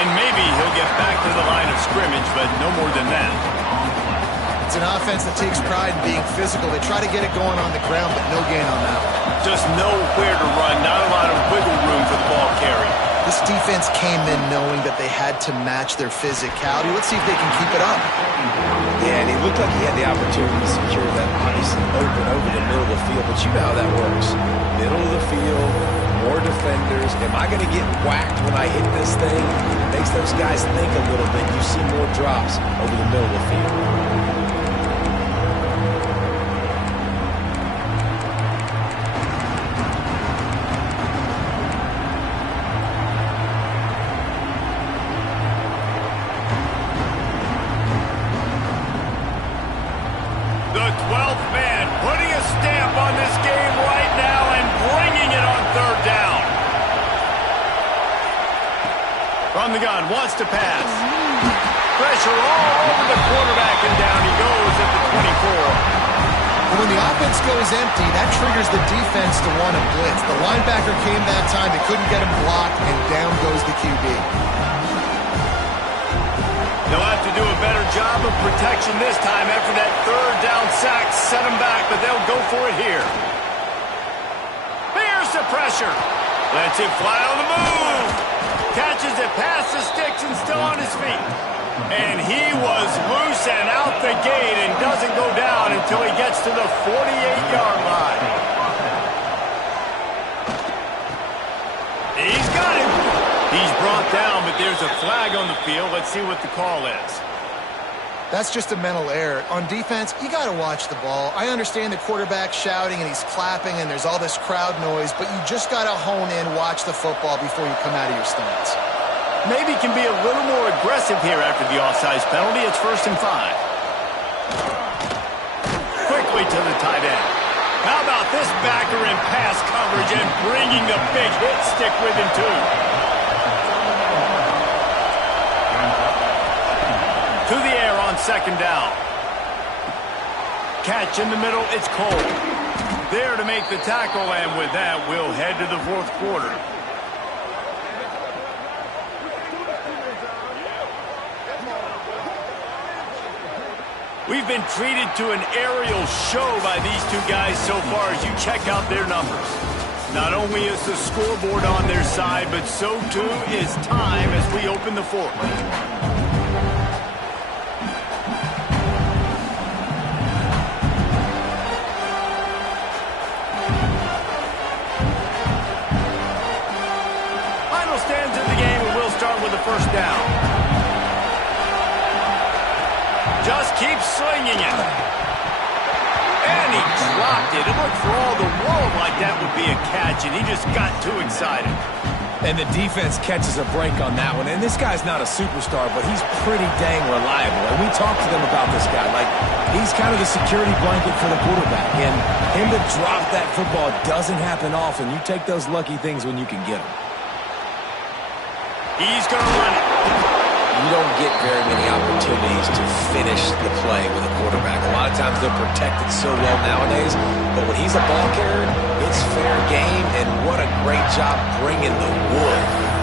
And maybe he'll get back to the line of scrimmage, but no more than that. It's an offense that takes pride in being physical. They try to get it going on the ground, but no gain on that one. Just nowhere to run, not a lot of wiggle room for the ball carry. This defense came in knowing that they had to match their physicality. Let's see if they can keep it up. Yeah, and he looked like he had the opportunity to secure that obviously open over the middle of the field, but you know how that works. Middle of the field, more defenders. Am I going to get whacked when I hit this thing? It makes those guys think a little bit. You see more drops over the middle of the field. From the gun, wants to pass. Pressure all over the quarterback, and down he goes at the 24. When the offense goes empty, that triggers the defense to want to blitz. The linebacker came that time. They couldn't get him blocked, and down goes the QB. They'll have to do a better job of protection this time after that third down sack set him back, but they'll go for it here. Here's the pressure. Lets it fly on the move. Catches it past the sticks and still on his feet. And he was loose and out the gate and doesn't go down until he gets to the 48-yard line. He's got him. He's brought down, but there's a flag on the field. Let's see what the call is. That's just a mental error. On defense, you got to watch the ball. I understand the quarterback shouting and he's clapping and there's all this crowd noise, but you just got to hone in, watch the football before you come out of your stance. Maybe can be a little more aggressive here after the offsides penalty. It's 1st and 5. Quickly to the tight end. How about this backer in pass coverage and bringing the big hit stick with him, too. To the air on 2nd down. Catch in the middle, it's Cole. There to make the tackle, and with that, we'll head to the 4th quarter. We've been treated to an aerial show by these two guys so far as you check out their numbers. Not only is the scoreboard on their side, but so too is time as we open the 4th. Final stands of the game, and we'll start with the 1st down. Just keeps slinging it. And he dropped it. It looked for all the world like that would be a catch, and he just got too excited. And the defense catches a break on that one. And this guy's not a superstar, but he's pretty dang reliable. And we talked to them about this guy. Like, he's kind of the security blanket for the quarterback. And him to drop that football doesn't happen often. You take those lucky things when you can get them. He's going to run it. You don't get very many opportunities to finish the play with a quarterback. A lot of times they're protected so well nowadays, but when he's a ball carrier, it's fair game, and what a great job bringing the wood.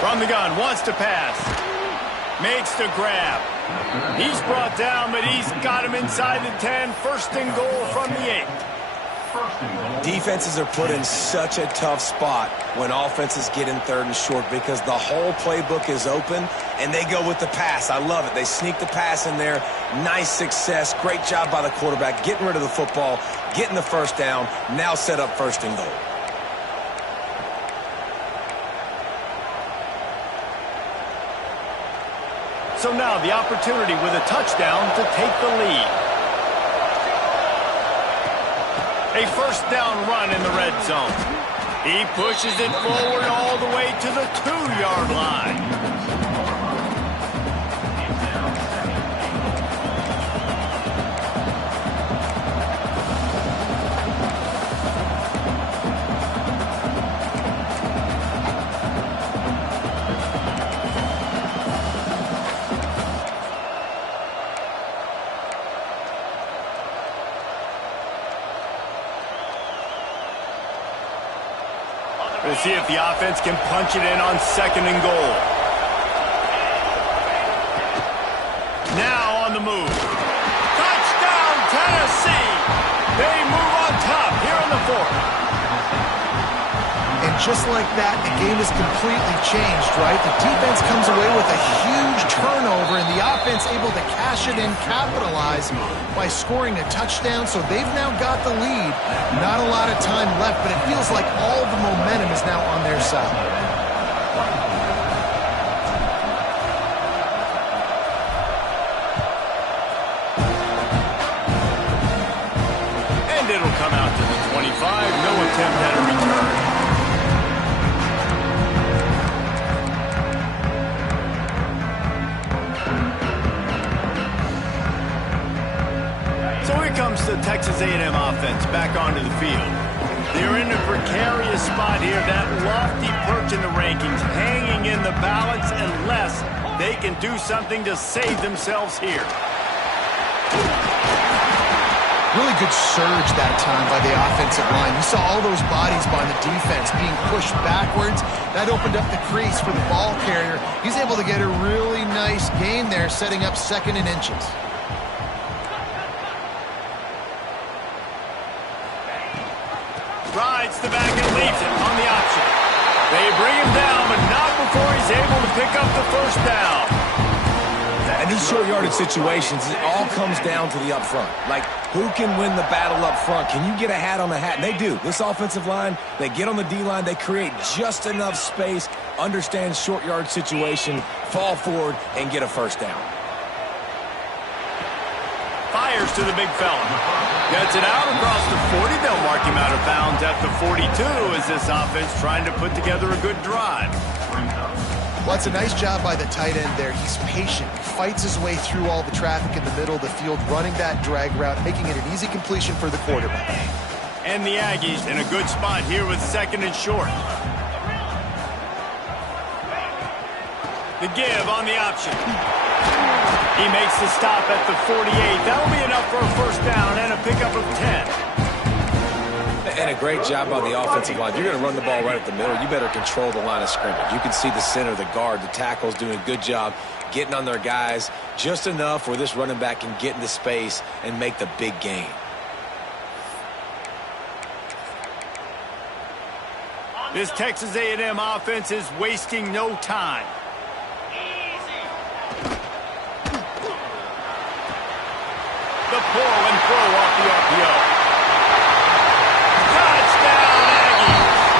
From the gun, wants to pass. Makes the grab. He's brought down, but he's got him inside the 10. 1st and goal from the 8. Defenses are put in such a tough spot when offenses get in 3rd and short because the whole playbook is open, and they go with the pass. I love it. They sneak the pass in there. Nice success. Great job by the quarterback, getting rid of the football, getting the 1st down, now set up 1st and goal. So now the opportunity with a touchdown to take the lead. A 1st down run in the red zone. He pushes it forward all the way to the 2-yard line. We'll see if the offense can punch it in on 2nd and goal. Now on the move. Touchdown, Tennessee! They move on top here in the 4th. And just like that, the game is completely changed, right? The defense comes away with a huge turnover, and the offense able to cash it in, capitalize by scoring a touchdown. So they've now got the lead. Not a lot of time left, but it feels like all the momentum is now on their side. And it'll come out to the 25. No attempt at a return. Comes the Texas A&M offense back onto the field. They're in a precarious spot here, that lofty perch in the rankings, hanging in the balance unless they can do something to save themselves here. Really good surge that time by the offensive line. You saw all those bodies by the defense being pushed backwards. That opened up the crease for the ball carrier. He's able to get a really nice gain there, setting up 2nd and inches. Rides the back and leaves it on the option. They bring him down, but not before he's able to pick up the 1st down. And In these short yardage situations, it all comes down to the up front. Like, who can win the battle up front? Can you get a hat on the hat? And they do. This offensive line, they get on the D-line, they create just enough space, understand short yard situation, fall forward, and get a first down. Fires to the big fella. Gets it out across the 40. They'll mark him out of bounds at the 42 as this offense trying to put together a good drive. Well, it's a nice job by the tight end there. He's patient. He fights his way through all the traffic in the middle of the field, running that drag route, making it an easy completion for the quarterback. And the Aggies in a good spot here with second and short. The give on the option. He makes the stop at the 48. That'll be enough for a first down and a pickup of 10. And a great job on the offensive line. You're going to run the ball right at the middle. You better control the line of scrimmage. You can see the center, the guard, the tackles doing a good job getting on their guys just enough where this running back can get into space and make the big gain. This Texas A&M offense is wasting no time. The pull and throw off the RPO. Touchdown, Aggies.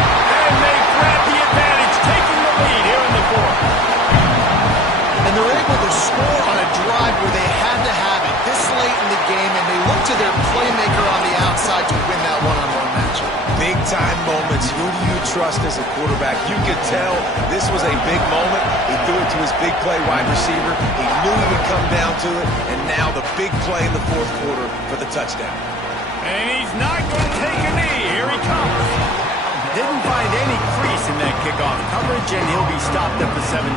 And they grab the advantage, taking the lead here in the fourth. And they're able to score on a drive where they had to have it this late in the game, and they look to their playmaker on the outside to win that one-on-one matchup. Big-time moments. Who do you trust as a quarterback? You could tell this was a big moment. He threw it to his big play wide receiver. He knew he would come down to it, and now the big play in the fourth quarter for the touchdown. And he's not going to take a knee. Here he comes. Didn't find any crease in that kickoff coverage, and he'll be stopped at the 17.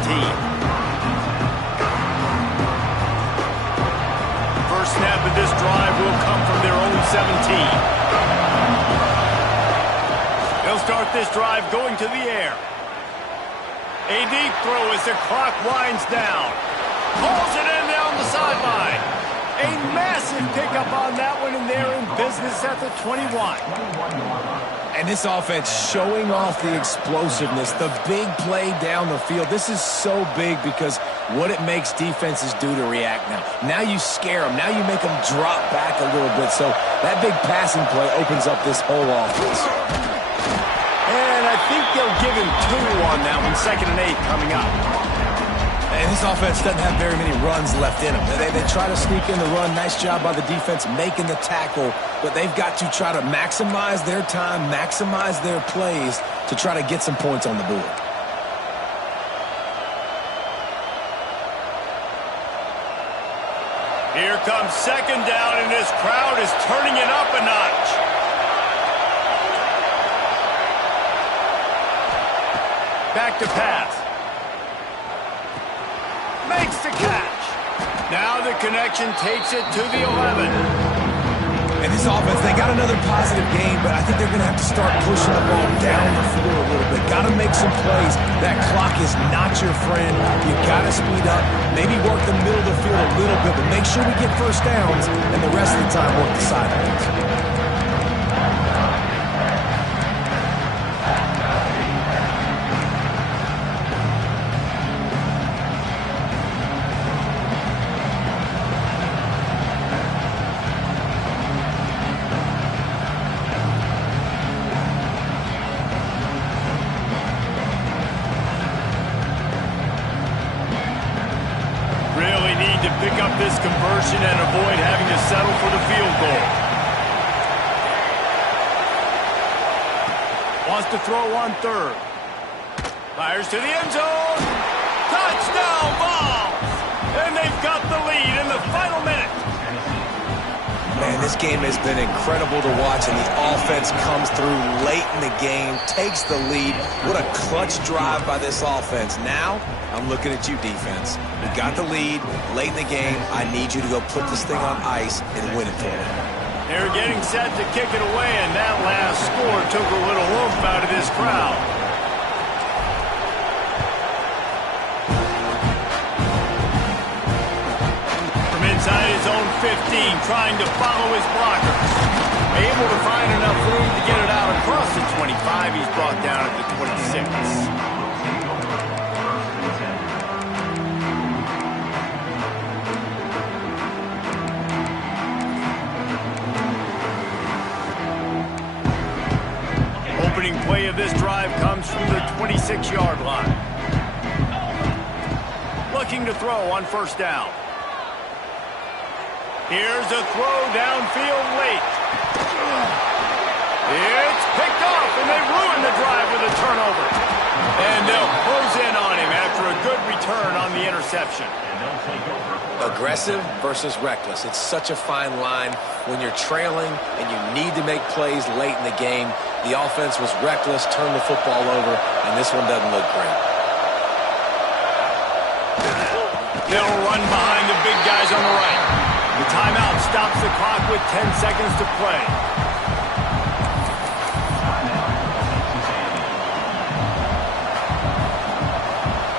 First snap of this drive will come from their own 17. They'll start this drive going to the air. A deep throw as the clock winds down. Pulls it in down the sideline. A massive pickup on that one, and they're in business at the 21. And this offense showing off the explosiveness, the big play down the field. This is so big because what it makes defenses do to react now. Now you scare them. Now you make them drop back a little bit. So that big passing play opens up this whole offense. And I think they'll give him 2 on that one. 2nd and 8 coming up. And this offense doesn't have very many runs left in them. They try to sneak in the run. Nice job by the defense making the tackle. But they've got to try to maximize their time, maximize their plays to try to get some points on the board. Here comes 2nd down, and this crowd is turning it up a notch. Back to pass. Makes the catch. Now the connection takes it to the 11. And this offense, they got another positive game, but I think they're going to have to start pushing the ball down the field a little bit. Got to make some plays. That clock is not your friend. You got to speed up. Maybe work the middle of the field a little bit, but make sure we get first downs, and the rest of the time work the sidelines. Pick up this conversion and avoid having to settle for the field goal. Wants to throw on 3rd. Fires to the end zone. Touchdown balls! And they've got the lead in the final minute. Man, this game has been incredible to watch, and the offense comes through late in the game, takes the lead. What a clutch drive by this offense. Now, I'm looking at you, defense. We got the lead late in the game. I need you to go put this thing on ice and win it for me. They're getting set to kick it away, and that last score took a little oomph out of this crowd. From inside his own 15, trying to follow his blockers. Able to find enough room to get it out across the 25. He's brought down at the 26. play of this drive comes from the 26-yard line. Looking to throw on first down. Here's a throw downfield late. It's picked off, and they ruin the drive with a turnover. And they'll close in on him after a good return on the interception. Aggressive versus reckless. It's such a fine line when you're trailing and you need to make plays late in the game. The offense was reckless, turned the football over, and this one doesn't look great. They'll run behind the big guys on the right. The timeout stops the clock with 10 seconds to play.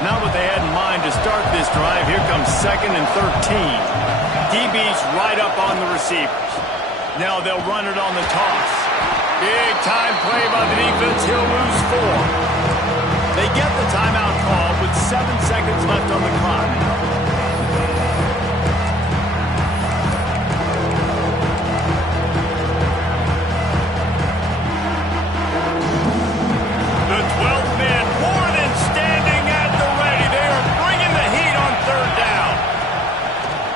Not what they had in mind to start this drive. Here comes 2nd and 13. DB's right up on the receivers. Now they'll run it on the toss. Big time play by the defense. He'll lose 4. They get the timeout call with 7 seconds left on the clock. The 12th man more than standing at the ready. They are bringing the heat on third down.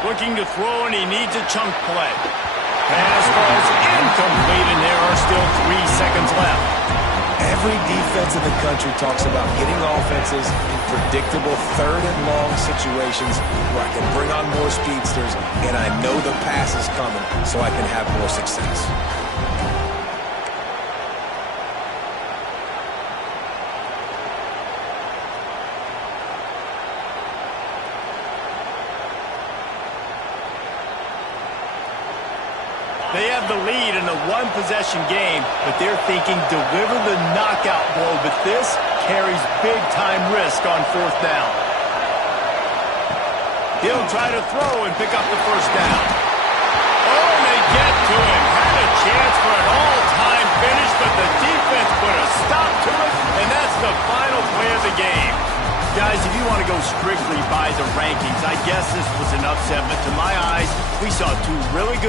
Looking to throw, and he needs a chunk play. Pass falls incomplete, and there are still 3 seconds left. Every defense in the country talks about getting offenses in predictable third and long situations where I can bring on more speedsters, and I know the pass is coming, so I can have more success. They have the lead in a one-possession game, but they're thinking deliver the knockout blow, but this carries big-time risk on fourth down. He'll try to throw and pick up the first down. Oh, and they get to him. Had a chance for an all-time finish, but the defense put a stop to it, and that's the final play of the game. Guys, if you want to go strictly by the rankings, I guess this was an upset, but to my eyes, we saw 2 really good